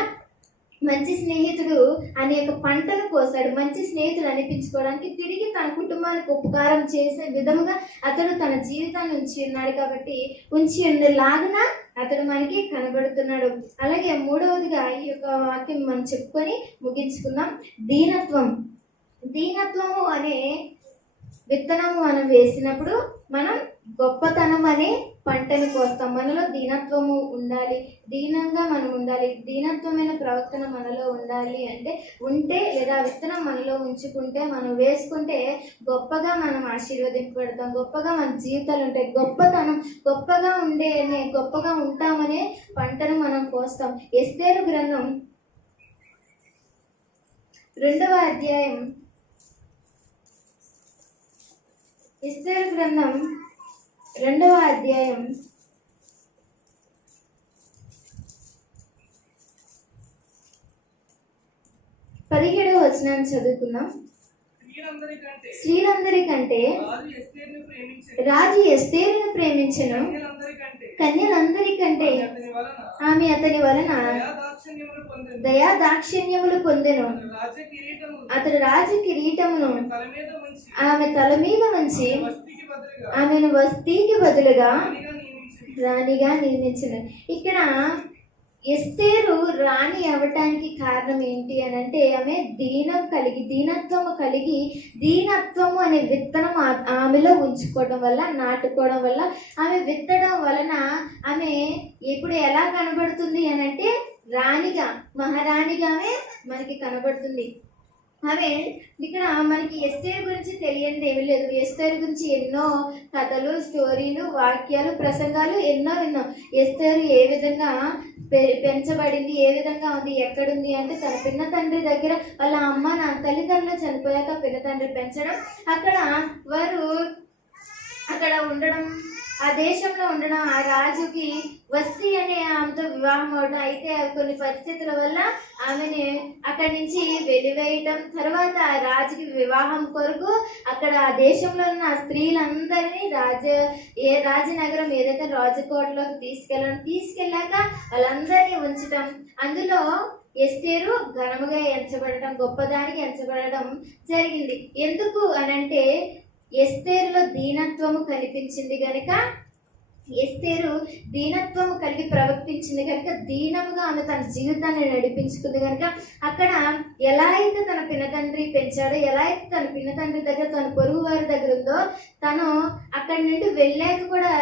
మంచి స్నేహితుడు అనేక పంటను కోసాడు. మంచి స్నేహితుడు అనిపించుకోవడానికి తిరిగి తన కుటుంబానికి ఉపకారం చేసే విధముగా అతడు తన జీవితాన్ని ఉంచి ఉన్నాడు. కాబట్టి ఉంచి ఉండేలాగున అతడు మనకి కనబడుతున్నాడు. అలాగే మూడవదిగా ఈ యొక్క వాక్యం మనం చెప్పుకొని ముగించుకుందాం. దీనత్వము అనే విత్తనము మనం వేసినప్పుడు మనం గొప్పతనం అనే పంటని కోస్తాం. మనలో దీనత్వము ఉండాలి, దీనంగా మనం ఉండాలి, దీనత్వమైన ప్రవర్తన మనలో ఉండాలి. అంటే ఉంటే లేదా విత్తనం మనలో ఉంచుకుంటే మనం వేసుకుంటే గొప్పగా మనం ఆశీర్వదింపబడతాం, గొప్పగా మన జీవితాలు ఉంటాయి, గొప్పగా ఉంటామనే పంటను మనం కోస్తాం. ఎస్తేరు గ్రంథం 2వ అధ్యాయం, ఎస్తేరు గ్రంథం 2వ అధ్యాయం 17వ వచనాన్ని చదువుకుందాం. స్త్రీలందరికంటే రాజు ఎస్తేరును ప్రేమించెను, కన్యలందరికంటే ఆమె అతని వలన దయా దాక్షిణ్యములు పొందెను. అతడు రాజ కిరీటమును ఆమె తల మీద ఉంచి ఆమెను వస్తీకి బదులుగా రాణిగా నియమించెను. ఇక్కడ ఎస్తేరు రాణి అవ్వటానికి కారణం ఏంటి అని అంటే ఆమె దీనత్వము కలిగి దీనత్వము అనే విత్తనం ఆమెలో ఉంచుకోవడం వల్ల, నాటుకోవడం వల్ల, ఆమె విత్తడం వలన ఆమె ఇప్పుడు ఎలా కనబడుతుంది అని అంటే రాణిగా, మహారాణిగానే మనకి కనబడుతుంది. ఆమె ఇక్కడ మనకి ఎస్తేరు గురించి తెలియనిది ఏమీ లేదు. ఎస్తేరు గురించి ఎన్నో కథలు, స్టోరీలు, వాక్యాలు, ప్రసంగాలు ఎన్నో ఎస్తేరు ఏ విధంగా పెంచబడింది, ఏ విధంగా ఉంది, ఎక్కడుంది అంటే తన పిన్న తండ్రి దగ్గర వాళ్ళ అమ్మ తల్లిదండ్రులు చనిపోయాక పిన్న తండ్రి పెంచడం, అక్కడ వారు అక్కడ ఉండడం, ఆ దేశంలో ఉండడం, ఆ రాజుకి వస్తి అనే ఆమెతో వివాహం అవడం. అయితే కొన్ని పరిస్థితుల వల్ల ఆమెని అక్కడి నుంచి వెలివేయటం, తర్వాత ఆ రాజుకి వివాహం కొరకు అక్కడ ఆ దేశంలో ఉన్న స్త్రీలందరినీ రాజనగరం ఏదైతే రాజకోటలోకి తీసుకెళ్ళాక వాళ్ళందరినీ ఉంచటం. అందులో ఎస్తేరు ఘనముగా ఎంచబడటం, గొప్పదానికి ఎంచబడటం జరిగింది. ఎందుకు అనంటే ఎస్తేరులో దీనత్వము కనిపించింది గనుక, ఎస్తేరు దీనత్వము కలిగి ప్రవర్తించింది కనుక, దీనముగా ఆమె తన జీవితాన్ని నడిపించుకుంది కనుక, అక్కడ ఎలా అయితే తన పినతండ్రి పెంచాడో, ఎలా అయితే తన పినతండ్రి దగ్గర తన పొరుగు వారి దగ్గర ఉందో, తను అక్కడి నుండి వెళ్ళాక కూడా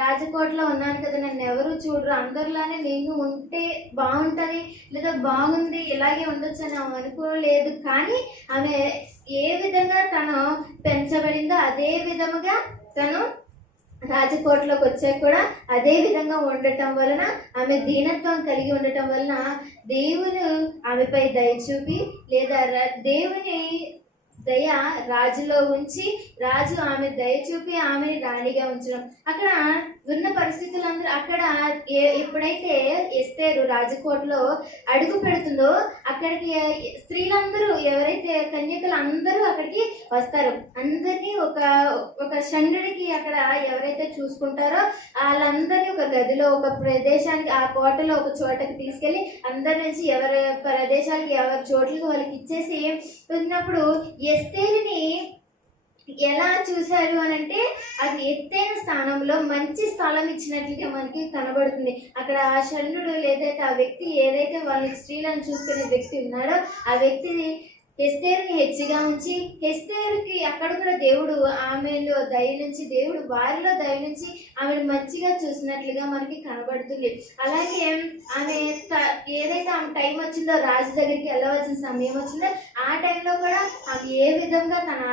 రాజకోటలో ఉన్నాను కదా, నన్ను ఎవరు చూడరు, అందరిలానే నేను ఉంటే బాగుంటుంది లేదా బాగుంది ఇలాగే ఉండొచ్చు అని ఆమె అనుకోలేదు. కానీ ఆమె ఏ విధంగా తను పెంచబడిందో అదే విధముగా తను రాజకోటలోకి వచ్చాక కూడా అదే విధంగా ఉండటం వలన, ఆమె దీనత్వం కలిగి ఉండటం వలన దేవుని ఆమెపై దయ చూపి, లేదా దేవుని దయ రాజులో ఉంచి, రాజు ఆమె దయ చూపి ఆమెని రాణిగా ఉంచడం. అక్కడ ఉన్న పరిస్థితులందరూ, అక్కడ ఎప్పుడైతే ఎస్తేరు రాజకోటలో అడుగు పెడుతుందో అక్కడికి స్త్రీలందరూ, ఎవరైతే కన్యకలు అందరూ అక్కడికి వస్తారు. అందరినీ ఒక షండుడికి అక్కడ ఎవరైతే చూసుకుంటారో వాళ్ళందరినీ ఒక గదిలో, ఒక ప్రదేశానికి, ఆ కోటలో ఒక చోటకి తీసుకెళ్ళి అందరి నుంచి ఎవరి ప్రదేశాలకి, ఎవరి చోట్లకి వాళ్ళకి ఇచ్చేసి ఉన్నప్పుడు ఎస్తేరుని ఎలా చూశారు అని అంటే, అది ఎత్తైన స్థానంలో మంచి స్థలం ఇచ్చినట్లుగా మనకి కనబడుతుంది. అక్కడ ఆ షండుడు లేదైతే ఆ వ్యక్తి ఏదైతే వాళ్ళ స్త్రీలను చూసుకునే వ్యక్తి ఉన్నాడో ఆ వ్యక్తి ఎస్తేరుని హెచ్చుగా ఉంచి, ఎస్తేరుకి అక్కడ కూడా దేవుడు ఆమెలో దయ నుంచి, దేవుడు వారిలో దయ నుంచి ఆమెను మంచిగా చూసినట్లుగా మనకి కనబడుతుంది. అలాగే ఆమె ఏదైతే ఆమె టైం వచ్చిందో, రాజు దగ్గరికి వెళ్ళవలసిన సమయం వచ్చిందో, ఆ టైంలో కూడా ఆమె ఏ విధంగా తన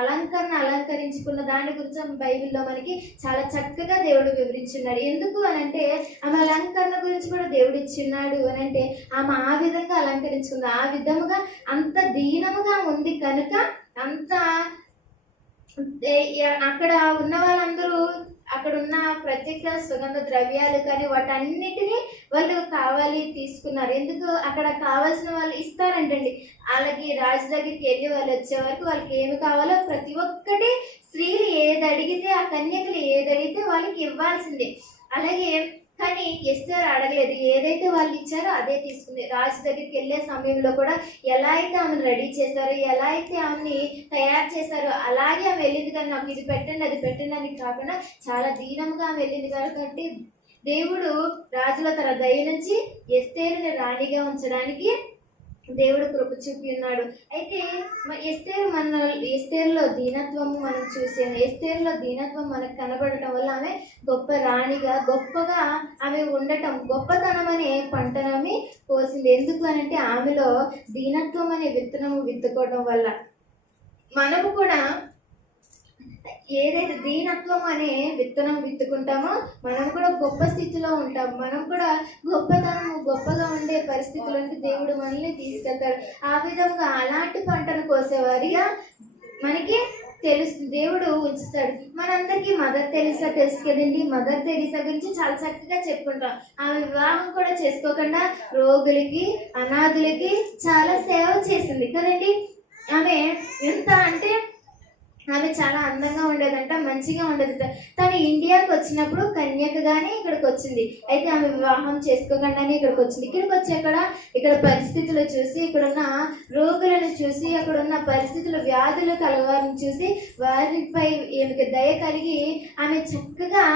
అలంకరించుకున్న దాని గురించి బైబిల్లో మనకి చాలా చక్కగా దేవుడు వివరించున్నాడు. ఎందుకు అనంటే ఆమె అలంకరణ గురించి కూడా దేవుడు ఇచ్చిన్నాడు అనంటే, ఆమె ఆ విధంగా అలంకరించుకుంది, ఆ విధముగా అంత దీనముగా ఉంది కనుక, అంత అక్కడ ఉన్న వాళ్ళందరూ అక్కడ ఉన్న ప్రత్యేక సుగంధ ద్రవ్యాలు కానీ వాటన్నిటినీ వాళ్ళు కావాలి తీసుకున్నారు. ఎందుకు అక్కడ కావాల్సిన వాళ్ళు ఇస్తారంటండి. వాళ్ళకి రాజు దగ్గరికి వెళ్ళి వాళ్ళు వచ్చే వరకు వాళ్ళకి ఏమి కావాలో ప్రతి ఒక్కటి స్త్రీలు ఏది అడిగితే, ఆ కన్యకలు ఏది అడిగితే వాళ్ళకి ఇవ్వాల్సిందే. అలాగే కానీ ఎస్తేరు అడగలేదు, ఏదైతే వాళ్ళు ఇచ్చారో అదే తీసుకుంది. రాజు దగ్గరికి వెళ్ళే సమయంలో కూడా ఎలా అయితే ఆమెను రెడీ చేశారో, ఎలా అయితే ఆమెని తయారు చేశారో అలాగే ఆమె వెళ్ళింది. కానీ నాకు ఇది పెట్టండి అది పెట్టండి అని కాకుండా చాలా దీనంగా ఆమె వెళ్ళింది. కాబట్టి దేవుడు రాజుల తన దయ నుంచి ఎస్తేరుని రాణిగా ఉంచడానికి దేవుడు కృప చూపి ఉన్నాడు. అయితే ఎస్తేరులో దీనత్వం మనం చూసాము. ఎస్తేరులో దీనత్వం మనకు కనబడటం వల్ల ఆమె గొప్ప రాణిగా, గొప్పగా ఆమె ఉండటం, గొప్పతనం అనే పంటను ఆమె కోసింది. ఎందుకు అనంటే ఆమెలో దీనత్వం అనే విత్తనము విత్తుకోవడం వల్ల మనము కూడా ఏదైతే దీనత్వం అనే విత్తనం విత్తుకుంటామో మనం కూడా గొప్ప స్థితిలో ఉంటాం. మనం కూడా గొప్పగా ఉండే పరిస్థితులకి దేవుడు మనల్ని తీసుకెళ్తాడు. ఆ విధంగా అలాంటి పంటను కోసేవారిగా మనకి తెలుస్తుంది, దేవుడు ఉంచుతాడు. మనందరికీ మదర్ తెరీసా తెలుసు కదండి. మదర్ తెరీసా గురించి చాలా చక్కగా చెప్పుకుంటాం. ఆమె వివాహం కూడా చేసుకోకుండా రోగులకి, అనాథులకి చాలా సేవ చేసింది కదండి. ఆమె ఎంత అంటే ఆమె చాలా అందంగా ఉండేదంట, మంచిగా ఉండేది. తను ఇండియాకి వచ్చినప్పుడు కన్యకగానే ఇక్కడికి వచ్చింది. అయితే ఆమె వివాహం చేసుకోకుండానే ఇక్కడికి వచ్చింది. ఇక్కడికి వచ్చాక ఇక్కడ పరిస్థితులు చూసి, ఇక్కడున్న రోగులను చూసి, అక్కడున్న పరిస్థితులు, వ్యాధులు కలవారిని చూసి వారిపై ఈమెకి దయ కలిగి ఆమె చక్కగా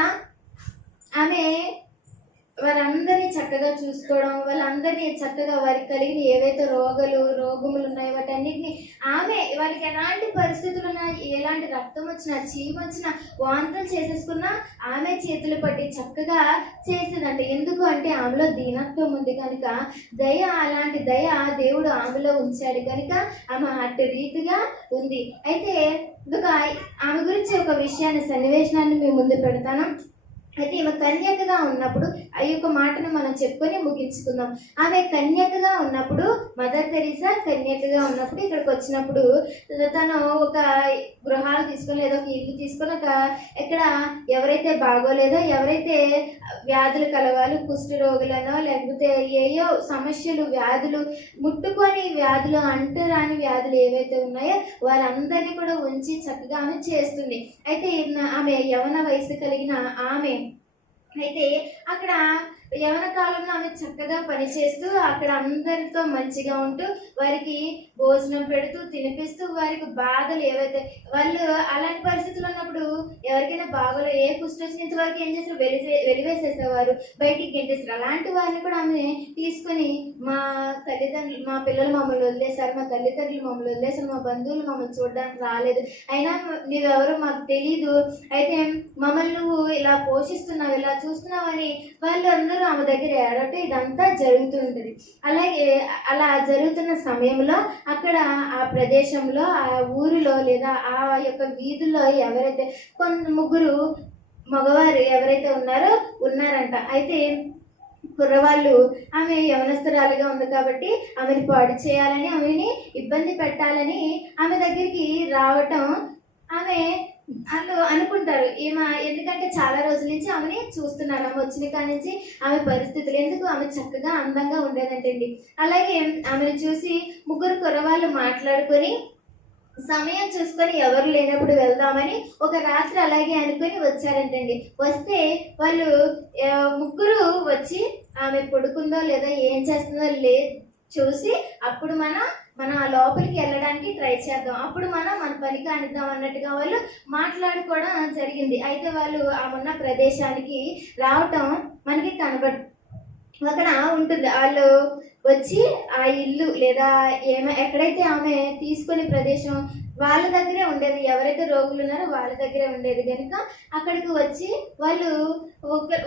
వారందరినీ చక్కగా చూసుకోవడం, వాళ్ళందరినీ చక్కగా వారికి కలిగిన ఏవైతే రోగములు ఉన్నాయో వాటన్నిటిని ఆమె, వాళ్ళకి ఎలాంటి పరిస్థితులు ఉన్నా, ఎలాంటి రక్తం వచ్చినా, చీమ వచ్చినా, వాంతులు చేసేసుకున్నా ఆమె చేతులు పట్టి చక్కగా చేసేదంట. ఎందుకు అంటే ఆమెలో దీనత్వం ఉంది కనుక, అలాంటి దయ దేవుడు ఆమెలో ఉంచాడు కనుక ఆమె అటు రీతిగా ఉంది. అయితే ఆమె గురించి ఒక విషయాన్ని, సన్నివేశాన్ని మేము ముందు పెడతాను. అయితే ఈమె కన్యకగా ఉన్నప్పుడు ఆ యొక్క మాటను మనం చెప్పుకొని ముగించుకుందాం. ఆమె కన్యకగా ఉన్నప్పుడు, మదర్ తెరీసా కన్యకగా ఉన్నప్పుడు ఇక్కడికి వచ్చినప్పుడు తను ఒక గృహాలు తీసుకొని లేదా ఒక ఇల్లు తీసుకొని ఒక ఎక్కడ ఎవరైతే బాగోలేదో, ఎవరైతే వ్యాధులు కలవాళ్ళు, కుష్ఠ రోగులనో లేకపోతే ఏయో సమస్యలు వ్యాధులు ముట్టుకొని వ్యాధులు అంటరాని వ్యాధులు ఏవైతే ఉన్నాయో వారందరినీ కూడా ఉంచి చక్కగా ఆమె చేస్తుంది. అయితే ఆమె యవన వయసు కలిగిన ఆమె అయితే అక్కడ యవన కాలంలో ఆమె చక్కగా పనిచేస్తూ అక్కడ అందరితో మంచిగా ఉంటూ వారికి భోజనం పెడుతూ తినిపిస్తూ వారికి బాధలు ఏవైతే వాళ్ళు అలాంటి పరిస్థితులు ఉన్నప్పుడు ఎవరికైనా బాగోలే ఏ కుష్టి వచ్చినంత వరకు ఏం చేస్తారు, వెలివేసేసేవారు, బయటికి గెంటేస్తారు. అలాంటి వారిని కూడా ఆమె తీసుకొని మా తల్లిదండ్రులు మా పిల్లలు మమ్మల్ని వదిలేశారు, మా తల్లిదండ్రులు మమ్మల్ని వదిలేశారు, మా బంధువులు మమ్మల్ని చూడడానికి రాలేదు, అయినా నీవెవరో మాకు తెలీదు, అయితే మమ్మల్ని నువ్వు ఇలా పోషిస్తున్నావు ఇలా చూస్తున్నావు అని వాళ్ళు అందరూ ఆమె దగ్గర ఏడవటం ఇదంతా జరుగుతుంటుంది. అలాగే అలా జరుగుతున్న సమయంలో అక్కడ ఆ ప్రదేశంలో ఆ ఊరిలో లేదా ఆ యొక్క వీధుల్లో ఎవరైతే ముగ్గురు మగవారు ఎవరైతే ఉన్నారంట. అయితే కుర్రవాళ్ళు ఆమె యవనస్తురాలుగా ఉంది కాబట్టి ఆమెను పాడు చేయాలని, ఆమెని ఇబ్బంది పెట్టాలని ఆమె దగ్గరికి రావటం ఆమె వాళ్ళు అనుకుంటారు. ఈమె ఎందుకంటే చాలా రోజుల నుంచి ఆమెని చూస్తున్నారు, ఆమె వచ్చిన కాడి నుంచి ఆమె పరిస్థితులు ఎందుకు ఆమె చక్కగా అందంగా ఉండేదంటండి. అలాగే ఆమెను చూసి ముగ్గురు కుర్రవాళ్ళు మాట్లాడుకొని సమయం చూసుకొని ఎవరు లేనప్పుడు వెళ్దామని ఒక రాత్రి అలాగే అనుకొని వచ్చారంటండి. వస్తే వాళ్ళు ముగ్గురు వచ్చి ఆమె పడుకుందో లేదా ఏం చేస్తుందో చూసి అప్పుడు మనం ఆ లోపలికి వెళ్ళడానికి ట్రై చేద్దాం, అప్పుడు మన పని కానిద్దాం అన్నట్టుగా వాళ్ళు మాట్లాడుకోవడం జరిగింది. అయితే వాళ్ళు ఆమె ప్రదేశానికి రావటం మనకి అక్కడ ఉంటుంది. వాళ్ళు వచ్చి ఆ ఇల్లు లేదా ఎక్కడైతే ఆమె తీసుకునే ప్రదేశం వాళ్ళ దగ్గరే ఉండేది, ఎవరైతే రోగులు ఉన్నారో వాళ్ళ దగ్గరే ఉండేది కనుక అక్కడికి వచ్చి వాళ్ళు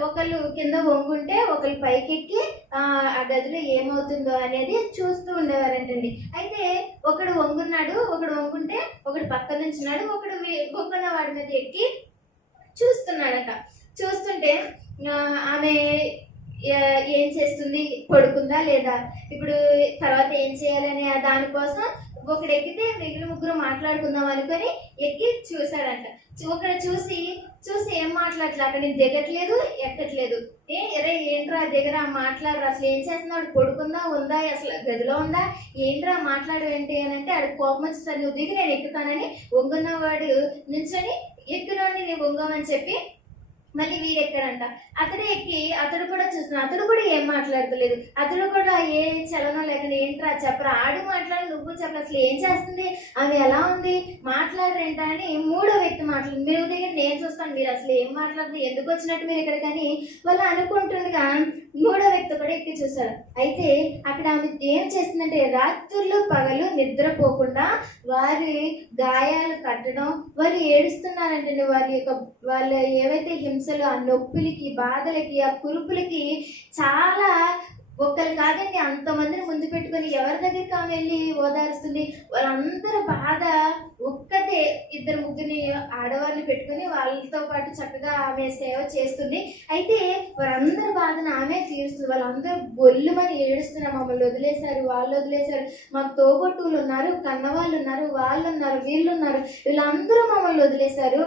ఒకళ్ళు కింద వంగుంటే ఒకళ్ళు పైకెక్కి ఆ గదిలో ఏమవుతుందో అనేది చూస్తూ ఉండేవారంటండి. అయితే ఒకడు వంగుంటే ఒకడు పక్క నుంచున్నాడు, ఒకడు వంగున్న వాడి మీద ఎక్కి చూస్తున్నాడట. చూస్తుంటే ఆమె ఏం చేస్తుంది, పడుకుందా లేదా, ఇప్పుడు తర్వాత ఏం చేయాలని దానికోసం ఒకడు ఎక్కితే మిగిలిన ముగ్గురు మాట్లాడుకుందాం అనుకొని ఎక్కి చూశాడంట. ఒకడు చూసి ఏం మాట్లాడట్లేదు, అక్కడ దిగట్లేదు ఎక్కట్లేదు. ఏంట్రా దగ్గర మాట్లాడరు, అసలు ఏం చేస్తున్నాడు, పడుకుందా ఉందా, అసలు గదిలో ఉందా, ఏంట్రా మాట్లాడు ఏంటి అని అంటే ఆడికి కోపం వచ్చేసరి నువ్వు దిగి నేను ఎక్కుతానని వంగున్నవాడు నుంచొని ఎక్కునోడిని నేను వంగమని చెప్పి మళ్ళీ వీడు ఎక్కడంట. అతడే ఎక్కి అతడు కూడా చూస్తున్నాడు, అతడు కూడా ఏం మాట్లాడతలేదు, అతడు కూడా ఏ చలనం లేకుండా ఏంట్రా చెప్పరా, ఆడు మాట్లాడు నువ్వు చెప్పరా, అసలు ఏం చేస్తుంది, అది ఎలా ఉంది, మాట్లాడరేంటా అని మూడో వ్యక్తి మాట్లాడు, మీరు దగ్గర నేను చూస్తాను, మీరు అసలు ఏం మాట్లాడుతుంది, ఎందుకు వచ్చినట్టు మీరు ఇక్కడ కానీ వాళ్ళు అనుకుంటుండగా మూడో వ్యక్తి కూడా ఎక్కి చూస్తాడు. అయితే అక్కడ ఆమె ఏం చేస్తుందంటే రాత్రులు పగలు నిద్రపోకుండా వారి గాయాలు కట్టడం, వాళ్ళు ఏడుస్తున్నారంటే వాళ్ళు ఏవైతే హింసలు ఆ నొప్పులకి బాధలకి ఆ కురుపులకి చాలా ఒక్కరు కాదండి అంతమందిని ముందు పెట్టుకొని ఎవరి దగ్గరికి ఆమె వెళ్ళి ఓదారుస్తుంది. వాళ్ళందరూ బాధ ఒక్కతే ఇద్దరు ముగ్గురిని ఆడవాళ్ళని పెట్టుకొని వాళ్ళతో పాటు చక్కగా ఆమె సేవ చేస్తుంది. అయితే వారందరి బాధను ఆమె తీరుస్తుంది. వాళ్ళందరూ గొల్లుమని ఏడుస్తున్నారు, మమ్మల్ని వదిలేశారు, వాళ్ళు వదిలేశారు, మాకు తోబొట్టువులు ఉన్నారు, కన్నవాళ్ళు ఉన్నారు, వాళ్ళు ఉన్నారు, వీళ్ళు ఉన్నారు, వీళ్ళందరూ మమ్మల్ని వదిలేశారు,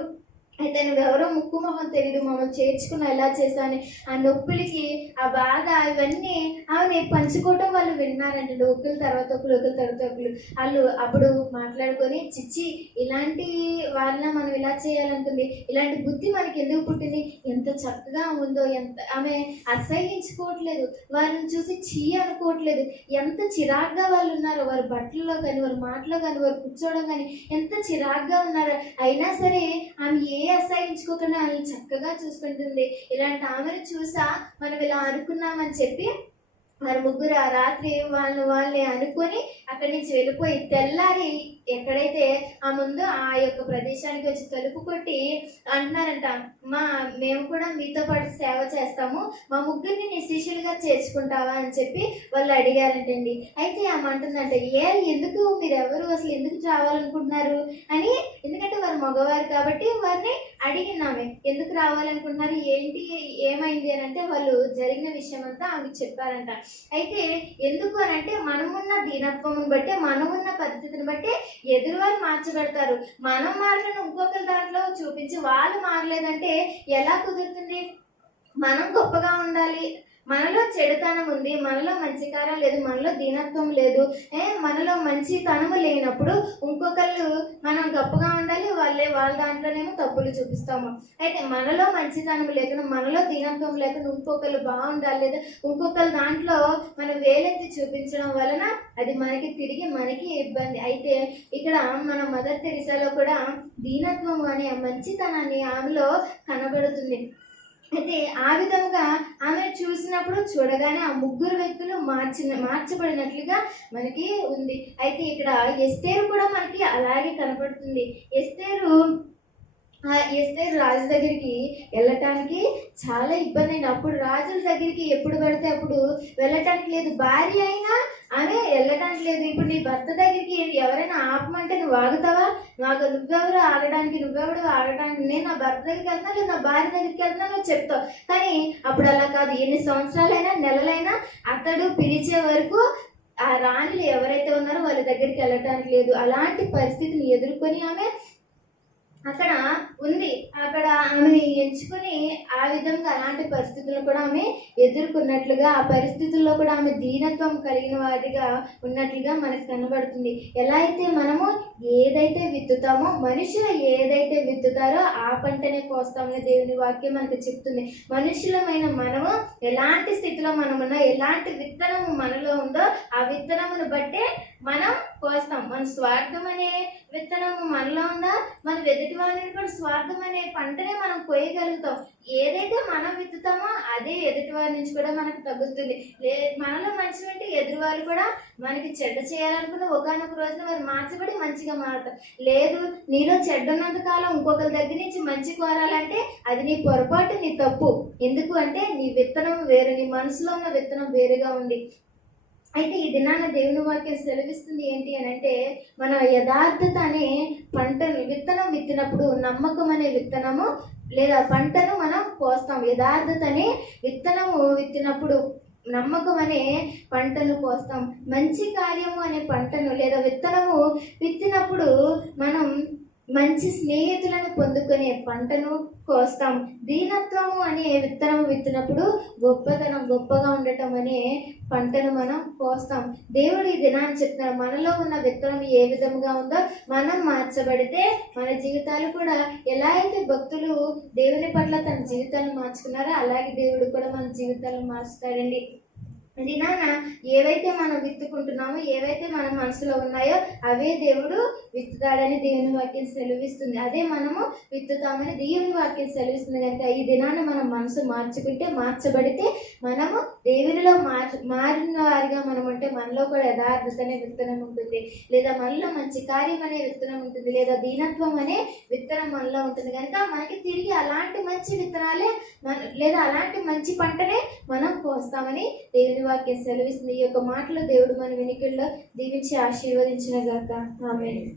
అయితే నువ్వెవరో ముక్కు మొహం తెలియదు, మమ్మల్ని చేర్చుకున్నా ఎలా చేశాను ఆ నొప్పులకి ఆ బాధ ఇవన్నీ ఆమె పంచుకోవటం వాళ్ళు విన్నారంటే ఒకరి తర్వాత ఒకరు వాళ్ళు అప్పుడు మాట్లాడుకొని చిచ్చి ఇలాంటి వాళ్ళని మనం ఇలా చేయాలనుకుంది, ఇలాంటి బుద్ధి మనకి ఎందుకు పుట్టింది, ఎంత చక్కగా ఉందో, ఎంత ఆమె అసహించుకోవట్లేదు, వారిని చూసి చీ అనుకోవట్లేదు, ఎంత చిరాగ్గా వాళ్ళు ఉన్నారో, వారి బట్టల్లో కానీ వారి మాటలో కానీ వారు కూర్చోవడం కానీ ఎంత చిరాగ్గా ఉన్నారో, అయినా సరే ఆమె అసహించుకోకుండా వాళ్ళని చక్కగా చూసుకుంటుంది. ఇలాంటి ఆమెను చూసా మనం ఇలా అనుకున్నామని చెప్పి వారి ముగ్గురు ఆ రాత్రి వాళ్ళని అనుకొని అక్కడి నుంచి వెళ్ళిపోయి తెల్లారి ఎక్కడైతే ఆ ముందు ఆ యొక్క ప్రదేశానికి వచ్చి తలుపు కొట్టి అంటున్నారంట, మేము కూడా మీతో పాటు సేవ చేస్తాము, మా ముగ్గురిని నీ శిష్యులుగా చేర్చుకుంటావా అని చెప్పి వాళ్ళు అడిగారంటండి. అయితే ఆమె అంటుందంట, ఎందుకు మీరెవరు అసలు ఎందుకు రావాలనుకుంటున్నారు అని. ఎందుకంటే వారు మగవారు కాబట్టి వారిని అడిగినామే ఎందుకు రావాలనుకుంటున్నారు, ఏంటి ఏమైంది అని అంటే వాళ్ళు జరిగిన విషయం అంతా ఆమెకు చెప్పారంట. అయితే ఎందుకు అని అంటే మనమున్న దీనత్వం బట్టి, మనమున్న పరిస్థితిని బట్టి ఎదురువారు మార్చబడతారు. మనం మారలను ఇంకొకరి దాంట్లో చూపించి వాళ్ళు మారలేదంటే ఎలా కుదురుతుంది? మనం గొప్పగా ఉండాలి, మనలో చెడుతనం ఉంది, మనలో మంచి కారం లేదు, మనలో దీనత్వం లేదు, మనలో మంచి తనము లేనప్పుడు ఇంకొకళ్ళు మనం గొప్పగా ఉండాలి, వాళ్ళ దాంట్లోనేమో తప్పులు చూపిస్తాము. అయితే మనలో మంచితనం లేకుండా, మనలో దీనత్వం లేకుండా ఇంకొకళ్ళు బాగుండాలి, లేదా ఇంకొకళ్ళ దాంట్లో మనం వేలెత్తి చూపించడం వలన అది మనకి ఇబ్బంది. అయితే ఇక్కడ మన మదర్ తెరిసాలో కూడా దీనత్వం అనే మంచితనాన్ని ఆమెలో కనబడుతుంది. అయితే ఆ విధంగా ఆమె చూసినప్పుడు చూడగానే ఆ ముగ్గురు వ్యక్తులు మార్చబడినట్లుగా మనకి ఉంది. అయితే ఇక్కడ ఎస్తేరు కూడా మనకి అలాగే కనపడుతుంది. ఎస్తేరు రాజు దగ్గరికి వెళ్ళటానికి చాలా ఇబ్బంది అయింది. అప్పుడు రాజుల దగ్గరికి ఎప్పుడు పడితే అప్పుడు వెళ్ళటానికి లేదు, భార్య అయినా ఆమె వెళ్ళటానికి లేదు. ఇప్పుడు నీ భర్త దగ్గరికి ఎవరైనా ఆపమంటే నువ్వు ఆగుతావా? నువ్వెవరు ఆగడానికి, నువ్వెవరు ఆగడానికి? నేను నా భర్త దగ్గరికి వెళ్తున్నా, లేదు నా భార్య దగ్గరికి వెళ్తున్నా నువ్వు చెప్తావు. కానీ అప్పుడు అలా కాదు. ఎన్ని సంవత్సరాలైనా నెలలైనా అతడు పిలిచే వరకు ఆ రాణులు ఎవరైతే ఉన్నారో వాళ్ళ దగ్గరికి వెళ్ళటానికి లేదు. అలాంటి పరిస్థితిని ఎదుర్కొని ఆమె అక్కడ ఉంది. అక్కడ ఆమెని ఎంచుకుని ఆ విధంగా అలాంటి పరిస్థితులను కూడా ఆమె ఎదుర్కొన్నట్లుగా, ఆ పరిస్థితుల్లో కూడా ఆమె దీనత్వం కలిగిన వారిగా ఉన్నట్లుగా మనకు కనబడుతుంది. ఎలా అయితే మనము ఏదైతే విత్తుతామో, మనుషులు ఏదైతే విత్తుతారో ఆ పంటనే కోస్తామని దేవుని వాక్యం మనకు చెప్తుంది. మనుషులమైన మనము ఎలాంటి స్థితిలో మనమున్నా, ఎలాంటి విత్తనము మనలో ఉందో ఆ విత్తనమును బట్టే మనం కోస్తాం. మన స్వార్థం అనే విత్తనము మనలో ఉందా, మన ఎదుటి వాళ్ళని కూడా స్వార్థం అనే పంటనే మనం కోయగలుగుతాం. ఏదైతే మనం విత్తుతామో అదే ఎదుటి వారి నుంచి కూడా మనకు తగ్గుతుంది. మనలో మంచి అంటే ఎదురు వాళ్ళు కూడా మనకి చెడ్డ చేయాలనుకున్న ఒకనొక రోజున వారు మార్చబడి మంచిగా మారుతారు. లేదు, నీలో చెడ్డ ఉన్నంత కాలం ఇంకొకరి దగ్గర నుంచి మంచి కోరాలంటే అది నీ పొరపాటు, నీ తప్పు. ఎందుకు అంటే నీ విత్తనం వేరు, నీ మనసులో ఉన్న విత్తనం వేరుగా ఉంది. అయితే ఈ దినాన దేవుని వాక్యం సెలవిస్తుంది ఏంటి అని అంటే, మన యథార్థత అనే విత్తనం విత్తినప్పుడు నమ్మకం అనే విత్తనము లేదా పంటను మనం కోస్తాం. యథార్థత అనే విత్తనము విత్తినప్పుడు నమ్మకం అనే పంటను కోస్తాం. మంచి కార్యము అనే పంటను లేదా విత్తనము విత్తినప్పుడు మనం మంచి స్నేహితులను పొందుకునే పంటను కోస్తాం. దీనత్వము అనే విత్తనం విత్తినప్పుడు గొప్పగా ఉండటం అనే పంటను మనం కోస్తాం. దేవుడు ఈ దినాన్ని చెప్తున్నారు, మనలో ఉన్న విత్తనం ఏ విధంగా ఉందో మనం మార్చబడితే మన జీవితాలు కూడా, ఎలా అయితే భక్తులు దేవుని పట్ల తన జీవితాలను మార్చుకున్నారో అలాగే దేవుడు కూడా మన జీవితాలను మార్చుతాడండి. దినాన ఏవైతే మనం విత్తుకుంటున్నామో, ఏవైతే మన మనసులో ఉన్నాయో అవే దేవుడు విత్తుతాడని దేవుని వాక్యం సెలవిస్తుంది. అదే మనము విత్తుతామని దేవుని వాక్యం సెలవిస్తుంది. కనుక ఈ దినాన మనం మనసు మార్చబడితే మనము దేవునిలో మారిన వారిగా మనం ఉంటే మనలో కూడా యథార్థత అనే విత్తనం ఉంటుంది, లేదా మనలో మంచి కార్యం అనే విత్తనం ఉంటుంది, లేదా దీనత్వం అనే విత్తనం మనలో ఉంటుంది. కనుక మనకి తిరిగి అలాంటి మంచి విత్తనాలే లేదా అలాంటి మంచి పంటనే మనం కోస్తామని దేవుని వాక్యం సెలవిస్తుంది. ఈ యొక్క మాటలు దేవుడు మన వినికిడిలో దీవించి ఆశీర్వదించిన గాక. ఆమేన్.